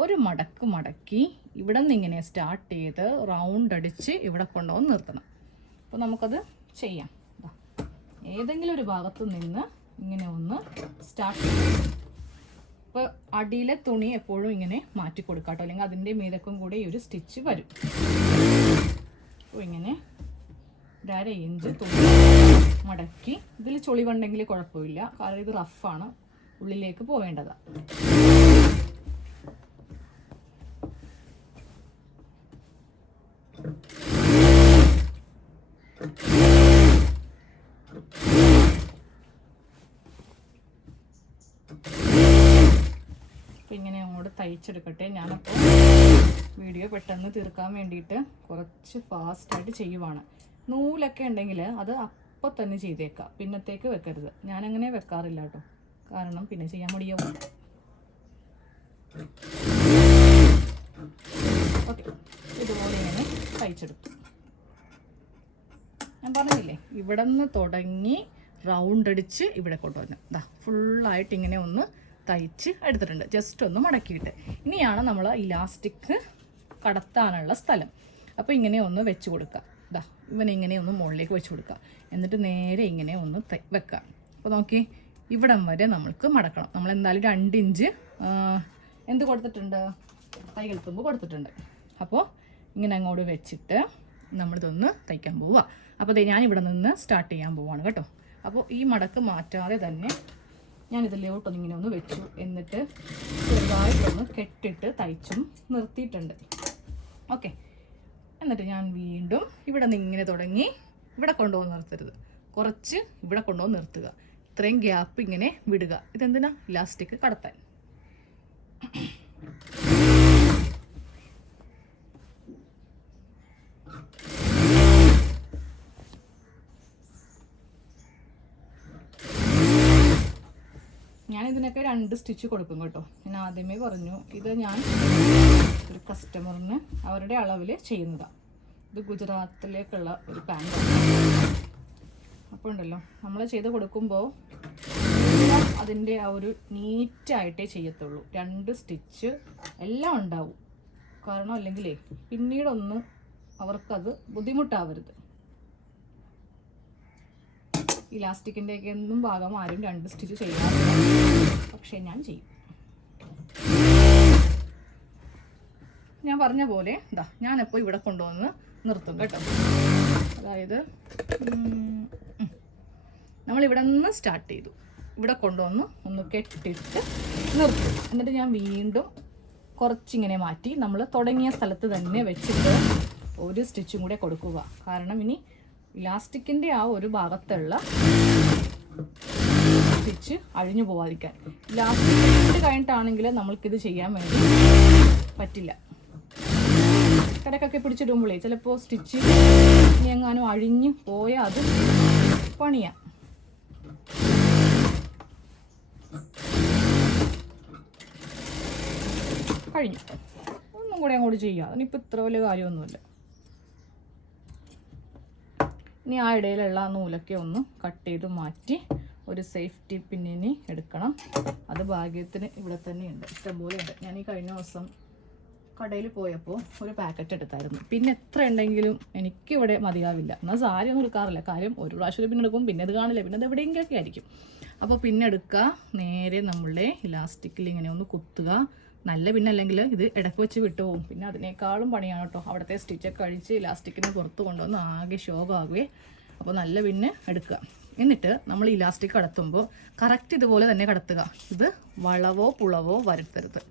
ഒരു മടക്കി ഇവിടെ നിന്ന് ഇങ്ങനെ സ്റ്റാർട്ട് ചെയ്ത് റൗണ്ട് അടിച്ച് ഇവിടെ കൊണ്ടുവന്ന് നിർത്തണം. അപ്പോൾ നമുക്കത് ചെയ്യാം. ഏതെങ്കിലും ഒരു ഭാഗത്ത് നിന്ന് ഇങ്ങനെ ഒന്ന് സ്റ്റാർട്ട് ചെയ്യും. അപ്പോൾ അടിയിലെ തുണി എപ്പോഴും ഇങ്ങനെ മാറ്റി കൊടുക്കാം കേട്ടോ, അല്ലെങ്കിൽ അതിൻ്റെ മീതക്കും കൂടെ ഈ ഒരു സ്റ്റിച്ച് വരും. അപ്പോൾ ഇങ്ങനെ 1/2 ഇഞ്ച് തുണി മടക്കി, ഇതിൽ ചുളിവുണ്ടെങ്കിൽ കുഴപ്പമില്ല, കാരണം ഇത് റഫാണ്, ഉള്ളിലേക്ക് പോവേണ്ടതാണ്. അപ്പം ഇങ്ങനെ അങ്ങോട്ട് തയ്ച്ചെടുക്കട്ടെ. ഞാനപ്പോൾ വീഡിയോ പെട്ടെന്ന് തീർക്കാൻ വേണ്ടിയിട്ട് കുറച്ച് ഫാസ്റ്റായിട്ട് ചെയ്യുവാണ്. നൂലൊക്കെ ഉണ്ടെങ്കിൽ അത് അപ്പം തന്നെ ചെയ്തേക്കാം, പിന്നത്തേക്ക് വെക്കരുത്. ഞാനങ്ങനെ വെക്കാറില്ല കേട്ടോ, കാരണം പിന്നെ ചെയ്യാൻ മടിയാവും. ഓക്കെ, ഇതുപോലെ ഇങ്ങനെ തയ്ച്ചെടുത്തു. ഞാൻ പറഞ്ഞില്ലേ, ഇവിടെ നിന്ന് തുടങ്ങി റൗണ്ട് അടിച്ച് ഇവിടെ കൊണ്ടുവന്നു ഫുള്ളായിട്ട് ഇങ്ങനെ ഒന്ന് തയ്ച്ച് എടുത്തിട്ടുണ്ട്. ജസ്റ്റ് ഒന്ന് മടക്കിയിട്ട് ഇനിയാണ് നമ്മൾ ഇലാസ്റ്റിക് കടത്താനുള്ള സ്ഥലം. അപ്പോൾ ഇങ്ങനെ ഒന്ന് വെച്ച് കൊടുക്കുക. ഇവനെ ഇങ്ങനെ ഒന്ന് മുകളിലേക്ക് വെച്ച് കൊടുക്കുക. എന്നിട്ട് നേരെ ഇങ്ങനെ ഒന്ന് വെക്കാം. അപ്പോൾ നോക്കി, ഇവിടം വരെ നമ്മൾക്ക് മടക്കണം. നമ്മൾ എന്തായാലും 2 ഇഞ്ച് എന്ത് കൊടുത്തിട്ടുണ്ട്, തയ്യൽ തുമ്പ് കൊടുത്തിട്ടുണ്ട്. അപ്പോൾ ഇങ്ങനെ അങ്ങോട്ട് വെച്ചിട്ട് നമ്മളിതൊന്ന് തയ്ക്കാൻ പോവുക. അപ്പോൾ ഞാൻ ഇവിടെ നിന്ന് സ്റ്റാർട്ട് ചെയ്യാൻ പോവുകയാണ് കേട്ടോ. അപ്പോൾ ഈ മടക്ക് മാറ്റാതെ തന്നെ ഞാനിതിലോട്ടൊന്ന് ഇങ്ങനെ ഒന്ന് വെച്ചു. എന്നിട്ട് ചെറുതായിട്ടൊന്ന് കെട്ടിട്ട് തയ്ച്ചും നിർത്തിയിട്ടുണ്ട്. ഓക്കെ, എന്നിട്ട് ഞാൻ വീണ്ടും ഇവിടെ നിന്ന് ഇങ്ങനെ തുടങ്ങി ഇവിടെ കൊണ്ടുപോകുന്ന നിർത്തരുത്, കുറച്ച് ഇവിടെ കൊണ്ടുപോകുന്ന നിർത്തുക. ഇത്രയും ഗ്യാപ്പ് ഇങ്ങനെ വിടുക. ഇതെന്തിനാ, ഇലാസ്റ്റിക് കടത്താൻ. ഞാനിതിനൊക്കെ 2 സ്റ്റിച്ച് കൊടുക്കും കേട്ടോ. ഞാൻ ആദ്യമേ പറഞ്ഞു, ഇത് ഞാൻ ഒരു കസ്റ്റമറിന് അവരുടെ അളവിൽ ചെയ്യുന്നതാണ്. ഇത് ഗുജറാത്തിലേക്കുള്ള ഒരു പാൻറ്റാണ്. അപ്പോൾ ഉണ്ടല്ലോ, നമ്മൾ ചെയ്ത് കൊടുക്കുമ്പോൾ അതിൻ്റെ ആ ഒരു നീറ്റായിട്ടേ ചെയ്യത്തുള്ളൂ. 2 സ്റ്റിച്ച് എല്ലാം ഉണ്ടാവും. കാരണം അല്ലെങ്കിലേ പിന്നീടൊന്നും അവർക്കത് ബുദ്ധിമുട്ടാവരുത്. ഇലാസ്റ്റിക്കിൻ്റെയൊക്കെ ഒന്നും ഭാഗം ആരും 2 സ്റ്റിച്ച് ചെയ്യാറില്ല, പക്ഷേ ഞാൻ ചെയ്യും. ഞാൻ പറഞ്ഞ പോലെ ഞാനെപ്പോൾ ഇവിടെ കൊണ്ടുവന്ന് നിർത്തും കേട്ടോ. അതായത് നമ്മളിവിടെ നിന്ന് സ്റ്റാർട്ട് ചെയ്തു, ഇവിടെ കൊണ്ടുവന്ന് ഒന്ന് കെട്ടിട്ട് നിർത്തും. എന്നിട്ട് ഞാൻ വീണ്ടും കുറച്ചിങ്ങനെ മാറ്റി നമ്മൾ തുടങ്ങിയ സ്ഥലത്ത് തന്നെ വെച്ചിട്ട് ഒരു സ്റ്റിച്ചും കൂടെ കൊടുക്കുക. കാരണം ഇനി ഇലാസ്റ്റിക്കിൻ്റെ ആ ഒരു ഭാഗത്തുള്ള സ്റ്റിച്ച് അഴിഞ്ഞു പോവാതിരിക്കാൻ. ഇലാസ്റ്റിക് കഴിഞ്ഞിട്ടാണെങ്കിൽ നമ്മൾക്കിത് ചെയ്യാൻ വേണ്ടി പറ്റില്ല. കിടക്കൊക്കെ പിടിച്ചിടുമ്പോഴേ ചിലപ്പോൾ സ്റ്റിച്ച് ഇനി എങ്ങാനും അഴിഞ്ഞ് പോയാൽ അത് പണിയാം. കഴിഞ്ഞു. ഒന്നും കൂടെ അങ്ങോട്ട് ചെയ്യാം. അതിനിപ്പോൾ ഇത്ര വലിയ കാര്യമൊന്നുമില്ല. ഇനി ആ ഇടയിലുള്ള ആ നൂലൊക്കെ ഒന്ന് കട്ട് ചെയ്ത് മാറ്റി ഒരു സേഫ്റ്റി പിന്നിനി എടുക്കണം. അത് ഭാഗ്യത്തിന് ഇവിടെ തന്നെ ഉണ്ട്, ഇഷ്ടംപോലെ ഉണ്ട്. ഞാൻ ഈ കഴിഞ്ഞ ദിവസം കടയിൽ പോയപ്പോൾ ഒരു പാക്കറ്റ് എടുത്തായിരുന്നു. പിന്നെ എത്ര ഉണ്ടെങ്കിലും എനിക്കിവിടെ മതിയാവില്ല. എന്നാൽ സാരി ഒന്നും എടുക്കാറില്ല. കാര്യം ഒരു പ്രാവശ്യം പിന്നെ എടുക്കും, പിന്നെ അത് കാണില്ല, പിന്നെ അത് എവിടെയെങ്കിലൊക്കെ ആയിരിക്കും. അപ്പോൾ പിന്നെ എടുക്കുക, നേരെ നമ്മളുടെ ഇലാസ്റ്റിക്കിൽ ഇങ്ങനെ ഒന്ന് കുത്തുക. നല്ല പിന്നെ അല്ലെങ്കിൽ ഇത് ഇടയ്ക്ക് വെച്ച് വിട്ടുപോകും. പിന്നെ അതിനേക്കാളും പണിയാണ് കേട്ടോ. അവിടുത്തെ സ്റ്റിച്ചൊക്കെ അഴിച്ച് ഇലാസ്റ്റിക്കിനെ പുറത്ത് കൊണ്ടുവന്ന് ആകെ ശോകമാകുകയെ. അപ്പോൾ നല്ല പിന്നെ എടുക്കുക. എന്നിട്ട് നമ്മൾ ഇലാസ്റ്റിക് കടത്തുമ്പോൾ കറക്റ്റ് ഇതുപോലെ തന്നെ കടത്തുക. ഇത് വളവോ പുളവോ വരുത്തരുത്.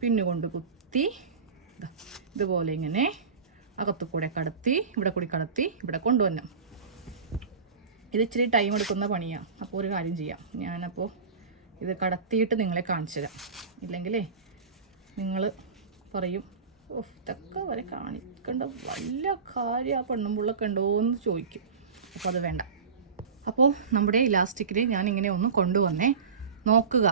പിന്നെ കൊണ്ട് കുത്തി ഇതുപോലെ ഇങ്ങനെ അകത്തു കൂടെ കടത്തി, ഇവിടെ കൂടി കടത്തി, ഇവിടെ കൊണ്ടുവന്നു. ഇത് ഇച്ചിരി ടൈം എടുക്കുന്ന പണിയാണ്. അപ്പോൾ ഒരു കാര്യം ചെയ്യാം, ഞാനപ്പോൾ ഇത് കടത്തിയിട്ട് നിങ്ങളെ കാണിച്ചു തരാം. ഇല്ലെങ്കിലേ നിങ്ങൾ പറയും, ഓ ഇതൊക്കെ വരെ കാണിക്കേണ്ട വല്ല കാര്യം ആ പെണ്ണുമ്പുള്ളൊക്കെ ഉണ്ടോ എന്ന് ചോദിക്കും. അപ്പോൾ അത് വേണ്ട. അപ്പോൾ നമ്മുടെ ഇലാസ്റ്റിക്കിനെ ഞാൻ ഇങ്ങനെ ഒന്ന് കൊണ്ടുവന്നേ. നോക്കുക,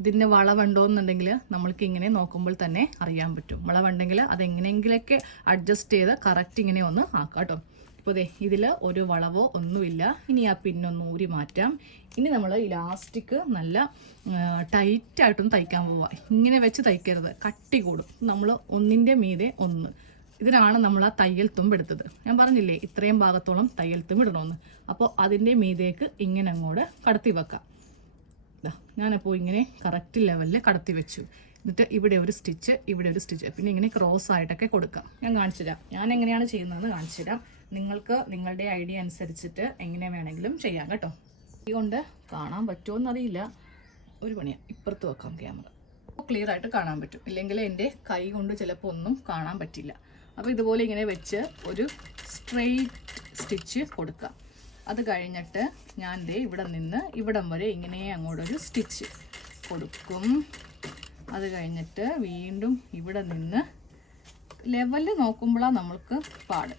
ഇതിൻ്റെ വളവുണ്ടോയെന്നുണ്ടെങ്കിൽ നമ്മൾക്ക് ഇങ്ങനെ നോക്കുമ്പോൾ തന്നെ അറിയാൻ പറ്റും. വളവുണ്ടെങ്കിൽ അതെങ്ങനെയെങ്കിലൊക്കെ അഡ്ജസ്റ്റ് ചെയ്ത് കറക്റ്റ് ഇങ്ങനെ ഒന്ന് ആക്കാം കേട്ടോ. ഇപ്പോൾ ദേ ഇതിൽ ഒരു വളവോ ഒന്നുമില്ല. ഇനി ആ പിന്നൊന്ന് ഊരി മാറ്റാം. ഇനി നമ്മൾ ഇലാസ്റ്റിക് നല്ല ടൈറ്റായിട്ടൊന്ന് തയ്ക്കാൻ പോവുക. ഇങ്ങനെ വെച്ച് തയ്ക്കരുത്, കട്ടി കൂടും. നമ്മൾ ഒന്നിൻ്റെ മീതെ ഒന്ന്. ഇതിനാണ് നമ്മൾ ആ തയ്യൽ തുമ്പെടുത്തത്. ഞാൻ പറഞ്ഞില്ലേ ഇത്രയും ഭാഗത്തോളം തയ്യൽ തുമ്പിടണമെന്ന്. അപ്പോൾ അതിൻ്റെ മീതേക്ക് ഇങ്ങനെ അങ്ങോട്ട് കടത്തി വെക്കാം. ഞാനപ്പോൾ ഇങ്ങനെ കറക്റ്റ് ലെവലിൽ കടത്തി വെച്ചു. എന്നിട്ട് ഇവിടെ ഒരു സ്റ്റിച്ച്, ഇവിടെ ഒരു സ്റ്റിച്ച്, പിന്നെ ഇങ്ങനെ ക്രോസ് ആയിട്ടൊക്കെ കൊടുക്കാം. ഞാൻ കാണിച്ചു തരാം ഞാൻ എങ്ങനെയാണ് ചെയ്യുന്നതെന്ന് കാണിച്ചു തരാം. നിങ്ങൾക്ക് നിങ്ങളുടെ ഐഡിയ അനുസരിച്ചിട്ട് എങ്ങനെ വേണമെങ്കിലും ചെയ്യാം കേട്ടോ. ഇതുകൊണ്ട് കാണാൻ പറ്റുമോ എന്നറിയില്ല. ഒരു പണിയാണ്, ഇപ്പുറത്ത് വെക്കാം ക്യാമറ. അപ്പോൾ ക്ലിയർ ആയിട്ട് കാണാൻ പറ്റും. ഇല്ലെങ്കിൽ എൻ്റെ കൈ കൊണ്ട് ചിലപ്പോൾ ഒന്നും കാണാൻ പറ്റില്ല. അപ്പോൾ ഇതുപോലെ ഇങ്ങനെ വെച്ച് ഒരു സ്ട്രെയിറ്റ് സ്റ്റിച്ച് കൊടുക്കാം. അത് കഴിഞ്ഞിട്ട് ഞാൻ ദേ ഇവിടെ നിന്ന് ഇവിടം വരെ ഇങ്ങനെ അങ്ങോട്ടൊരു സ്റ്റിച്ച് കൊടുക്കും. അത് കഴിഞ്ഞിട്ട് വീണ്ടും ഇവിടെ നിന്ന് ലെവല് നോക്കുമ്പോഴാണ് നമ്മൾക്ക് പാട്.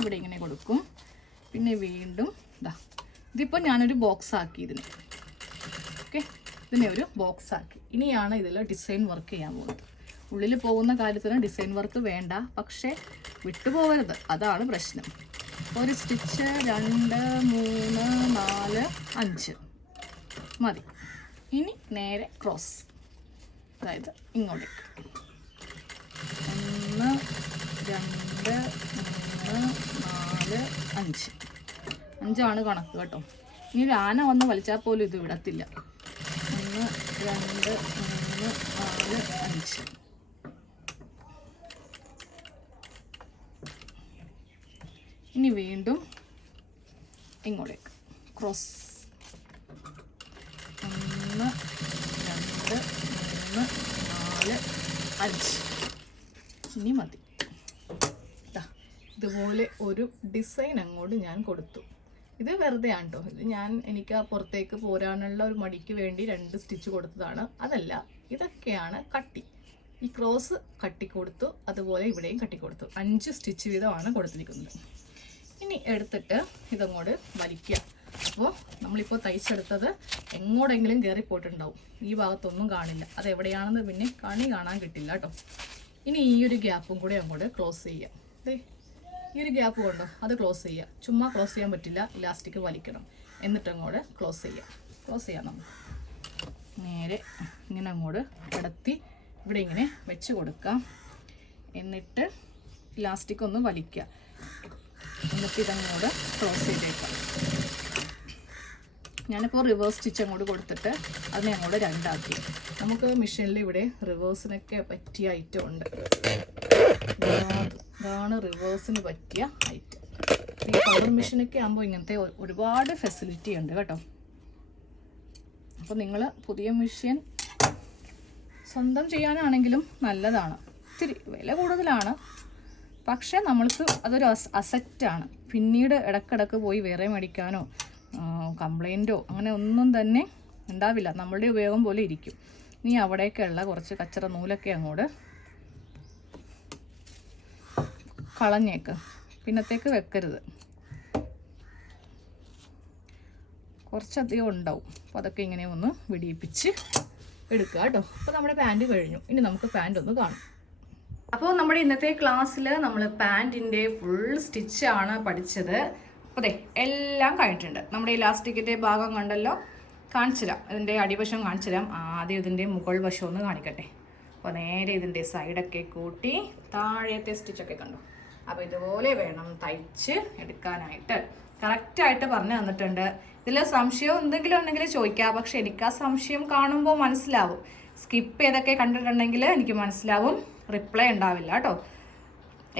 ഇവിടെ ഇങ്ങനെ കൊടുക്കും. പിന്നെ വീണ്ടും ഇതിപ്പോൾ ഞാനൊരു ബോക്സ് ആക്കി ഇതിന്. ഓക്കെ, ഇതിനെ ഒരു ബോക്സ് ആക്കി. ഇനിയാണ് ഇതിൽ ഡിസൈൻ വർക്ക് ചെയ്യാൻ പോകുന്നത്. ഉള്ളിൽ പോകുന്ന കാര്യത്തിന് ഡിസൈൻ വർക്ക് വേണ്ട, പക്ഷേ വിട്ടുപോകരുത്, അതാണ് പ്രശ്നം. ഒരു സ്റ്റിച്ച് 2 3 4 5 മതി. ഇനി നേരെ ക്രോസ്, അതായത് ഇങ്ങോട്ടേക്ക് 1 2 3 4 5 5 കണക്ക് കേട്ടോ. ഇനി ഒരു ആന വന്ന് വലിച്ചാൽ പോലും ഇത് വിടത്തില്ല. 1 2 3 4 5. ഇനി വീണ്ടും ഇങ്ങോട്ടേക്ക് ക്രോസ് 1 2 3 4 5. ഇനി മതി. ഇതുപോലെ ഒരു ഡിസൈൻ അങ്ങോട്ട് ഞാൻ കൊടുത്തു. ഇത് വെറുതെ ആണ് കേട്ടോ. ഇത് എനിക്ക് ആ പുറത്തേക്ക് പോരാനുള്ള ഒരു മടിക്ക് വേണ്ടി 2 സ്റ്റിച്ച് കൊടുത്തതാണ്. അതല്ല, ഇതൊക്കെയാണ് കട്ടി. ഈ ക്രോസ് കട്ടി കൊടുത്തു, അതുപോലെ ഇവിടെയും കട്ടി കൊടുത്തു. 5 സ്റ്റിച്ച് വീതമാണ് കൊടുത്തിരിക്കുന്നത്. ഇനി എടുത്തിട്ട് ഇതങ്ങോട്ട് വലിക്കുക. അപ്പോൾ നമ്മളിപ്പോൾ തയ്ച്ചെടുത്തത് എങ്ങോട്ടെങ്കിലും കയറിപ്പോയിട്ടുണ്ടാവും. ഈ ഭാഗത്തൊന്നും കാണില്ല. അതെവിടെയാണെന്ന് പിന്നെ കാണാൻ കിട്ടില്ല കേട്ടോ. ഇനി ഈ ഒരു ഗ്യാപ്പും കൂടെ അങ്ങോട്ട് ക്ലോസ് ചെയ്യാം. ഈ ഒരു ഗ്യാപ്പ് കൊണ്ടോ അത് ക്ലോസ് ചെയ്യുക. ചുമ്മാ ക്ലോസ് ചെയ്യാൻ പറ്റില്ല, ഇലാസ്റ്റിക് വലിക്കണം. എന്നിട്ട് അങ്ങോട്ട് ക്ലോസ് ചെയ്യാം നമ്മൾ. നേരെ ഇങ്ങനെ അങ്ങോട്ട് കിടത്തി ഇവിടെ ഇങ്ങനെ വെച്ച് കൊടുക്കാം. എന്നിട്ട് ഇലാസ്റ്റിക് ഒന്ന് വലിക്കുക. എന്നിട്ട് ഇതങ്ങോട്ട് ക്ലോസ് ചെയ്തേക്കാം. ഞാനിപ്പോൾ റിവേഴ്സ് സ്റ്റിച്ച് അങ്ങോട്ട് കൊടുത്തിട്ട് അതിനെ അങ്ങോട്ട് 2 ആക്കി. നമുക്ക് മെഷീനിൽ ഇവിടെ റിവേഴ്സിനൊക്കെ പറ്റിയ ഐറ്റം ഉണ്ട്. ഇതാണ് റിവേഴ്സിന് പറ്റിയ ഐറ്റം. ഈ കളർ മെഷീനൊക്കെ ആകുമ്പോൾ ഇങ്ങനത്തെ ഒരുപാട് ഫെസിലിറ്റി ഉണ്ട് കേട്ടോ. അപ്പോൾ നിങ്ങൾ പുതിയ മെഷീൻ സ്വന്തം ചെയ്യാനാണെങ്കിലും നല്ലതാണ്. ഇത്തിരി വില കൂടുതലാണ്, പക്ഷേ നമ്മൾക്ക് അതൊരു അസറ്റാണ്. പിന്നീട് ഇടയ്ക്കിടയ്ക്ക് പോയി വേറെ മേടിക്കാനോ കംപ്ലൈൻറ്റോ അങ്ങനെ ഒന്നും തന്നെ ഉണ്ടാവില്ല. നമ്മളുടെ ഉപയോഗം പോലെ ഇരിക്കും. ഇനി അവിടേക്കുള്ള കുറച്ച് കച്ചറ നൂലൊക്കെ അങ്ങോട്ട് കളഞ്ഞേക്ക്, പിന്നത്തേക്ക് വെക്കരുത്. കുറച്ചധികം ഉണ്ടാവും. അപ്പോൾ അതൊക്കെ ഇങ്ങനെ ഒന്ന് വെടിയിപ്പിച്ച് എടുക്കുക കേട്ടോ. അപ്പോൾ നമ്മുടെ പാൻറ്റ് കഴിഞ്ഞു. ഇനി നമുക്ക് പാൻറ്റ് ഒന്ന് കാണാം. അപ്പോൾ നമ്മുടെ ഇന്നത്തെ ക്ലാസ്സിൽ നമ്മൾ പാൻറ്റിൻ്റെ ഫുൾ സ്റ്റിച്ചാണ് പഠിച്ചത്. അപ്പോൾ അതെ എല്ലാം കഴിഞ്ഞിട്ടുണ്ട്. നമ്മുടെ ഇലാസ്റ്റിക്കിൻ്റെ ഭാഗം കണ്ടല്ലോ, കാണിച്ചു തരാം. ഇതിൻ്റെ അടിവശം കാണിച്ചു തരാം. ആദ്യം ഇതിൻ്റെ മുകൾ വശം ഒന്ന് കാണിക്കട്ടെ. അപ്പോൾ നേരെ ഇതിൻ്റെ സൈഡൊക്കെ കൂട്ടി താഴത്തെ സ്റ്റിച്ചൊക്കെ കണ്ടു. അപ്പോൾ ഇതുപോലെ വേണം തയ്ച്ച് എടുക്കാനായിട്ട്. കറക്റ്റായിട്ട് പറഞ്ഞു തന്നിട്ടുണ്ട്. ഇതിൽ സംശയം എന്തെങ്കിലും ഉണ്ടെങ്കിൽ ചോദിക്കാം. പക്ഷെ എനിക്ക് ആ സംശയം കാണുമ്പോൾ മനസ്സിലാവും. സ്കിപ്പ് ചെയ്തൊക്കെ കണ്ടിട്ടുണ്ടെങ്കിൽ എനിക്ക് മനസ്സിലാവും, റിപ്ലൈ ഉണ്ടാവില്ല കേട്ടോ.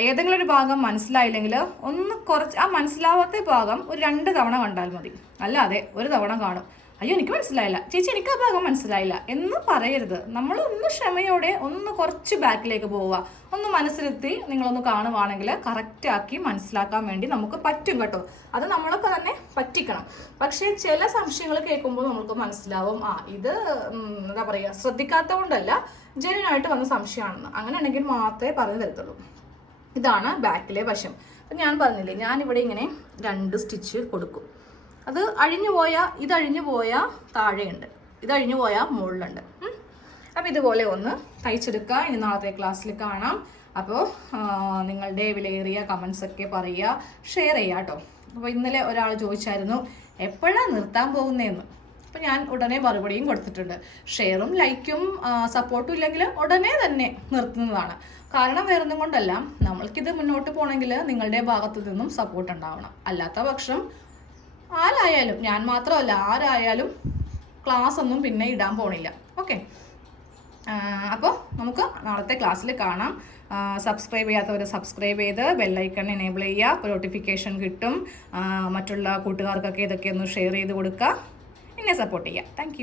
ഏതെങ്കിലും ഒരു ഭാഗം മനസ്സിലായില്ലെങ്കിൽ ഒന്ന് കുറച്ച് ആ മനസ്സിലാവാത്ത ഭാഗം ഒരു 2 തവണ കണ്ടാൽ മതി. അല്ലാതെ ഒരു തവണ കാണും, അയ്യോ എനിക്ക് മനസ്സിലായില്ല ചേച്ചി, എനിക്ക് ആ ഭാഗം മനസ്സിലായില്ല എന്ന് പറയരുത്. നമ്മൾ ഒന്ന് ക്ഷമയോടെ ഒന്ന് കുറച്ച് ബാക്കിലേക്ക് പോവുക, ഒന്ന് മനസ്സിലെത്തി നിങ്ങളൊന്ന് കാണുവാണെങ്കിൽ കറക്റ്റാക്കി മനസ്സിലാക്കാൻ വേണ്ടി നമുക്ക് പറ്റും കേട്ടോ. അത് നമ്മളൊക്കെ തന്നെ പറ്റിക്കണം. പക്ഷേ ചില സംശയങ്ങൾ കേൾക്കുമ്പോൾ നമുക്ക് മനസ്സിലാവും, ഇത് എന്താ പറയുക, ശ്രദ്ധിക്കാത്തത് കൊണ്ടല്ല, ജെന്യൂനായിട്ട് വന്ന സംശയമാണെന്ന്. അങ്ങനെ ഉണ്ടെങ്കിൽ മാത്രമേ പറഞ്ഞു തരത്തുള്ളൂ. ഇതാണ് ബാക്കിലെ വശം. അപ്പം ഞാൻ പറഞ്ഞില്ലേ, ഞാനിവിടെ ഇങ്ങനെ 2 സ്റ്റിച്ച് കൊടുക്കും. അത് അഴിഞ്ഞു പോയാൽ ഇതഴിഞ്ഞു പോയാൽ താഴെയുണ്ട്, ഇതഴിഞ്ഞു പോയാൽ മുകളിലുണ്ട്. അപ്പോൾ ഇതുപോലെ ഒന്ന് തയ്ച്ചെടുക്കുക. ഇനി നാളത്തെ ക്ലാസ്സിൽ കാണാം. അപ്പോൾ നിങ്ങളുടെ വിലയേറിയ കമൻസൊക്കെ പറയുക, ഷെയർ ചെയ്യുക കേട്ടോ. അപ്പോൾ ഇന്നലെ ഒരാൾ ചോദിച്ചായിരുന്നു എപ്പോഴാണ് നിർത്താൻ പോകുന്നതെന്ന്. അപ്പോൾ ഞാൻ ഉടനെ മറുപടിയും കൊടുത്തിട്ടുണ്ട്. ഷെയറും ലൈക്കും സപ്പോർട്ടും ഇല്ലെങ്കിൽ ഉടനെ തന്നെ നിർത്തുന്നതാണ്. കാരണം വേറൊന്നും കൊണ്ടല്ല, നമ്മൾക്കിത് മുന്നോട്ട് പോകണമെങ്കിൽ നിങ്ങളുടെ ഭാഗത്തു നിന്നും സപ്പോർട്ട് ഉണ്ടാവണം. അല്ലാത്ത പക്ഷം ആരായാലും, ഞാൻ മാത്രമല്ല ആരായാലും ക്ലാസ് ഒന്നും പിന്നെ ഇടാൻ പോണില്ല. ഓക്കെ, അപ്പോൾ നമുക്ക് നാളത്തെ ക്ലാസ്സിൽ കാണാം. സബ്സ്ക്രൈബ് ചെയ്യാത്തവർ സബ്സ്ക്രൈബ് ചെയ്ത് ബെല്ലൈക്കൺ എനേബിൾ ചെയ്യുക, അപ്പോൾ നോട്ടിഫിക്കേഷൻ കിട്ടും. മറ്റുള്ള കൂട്ടുകാർക്കൊക്കെ ഇതൊക്കെ ഒന്ന് ഷെയർ ചെയ്ത് കൊടുക്കുക. എന്നെ സപ്പോർട്ട് ചെയ്യുക. താങ്ക്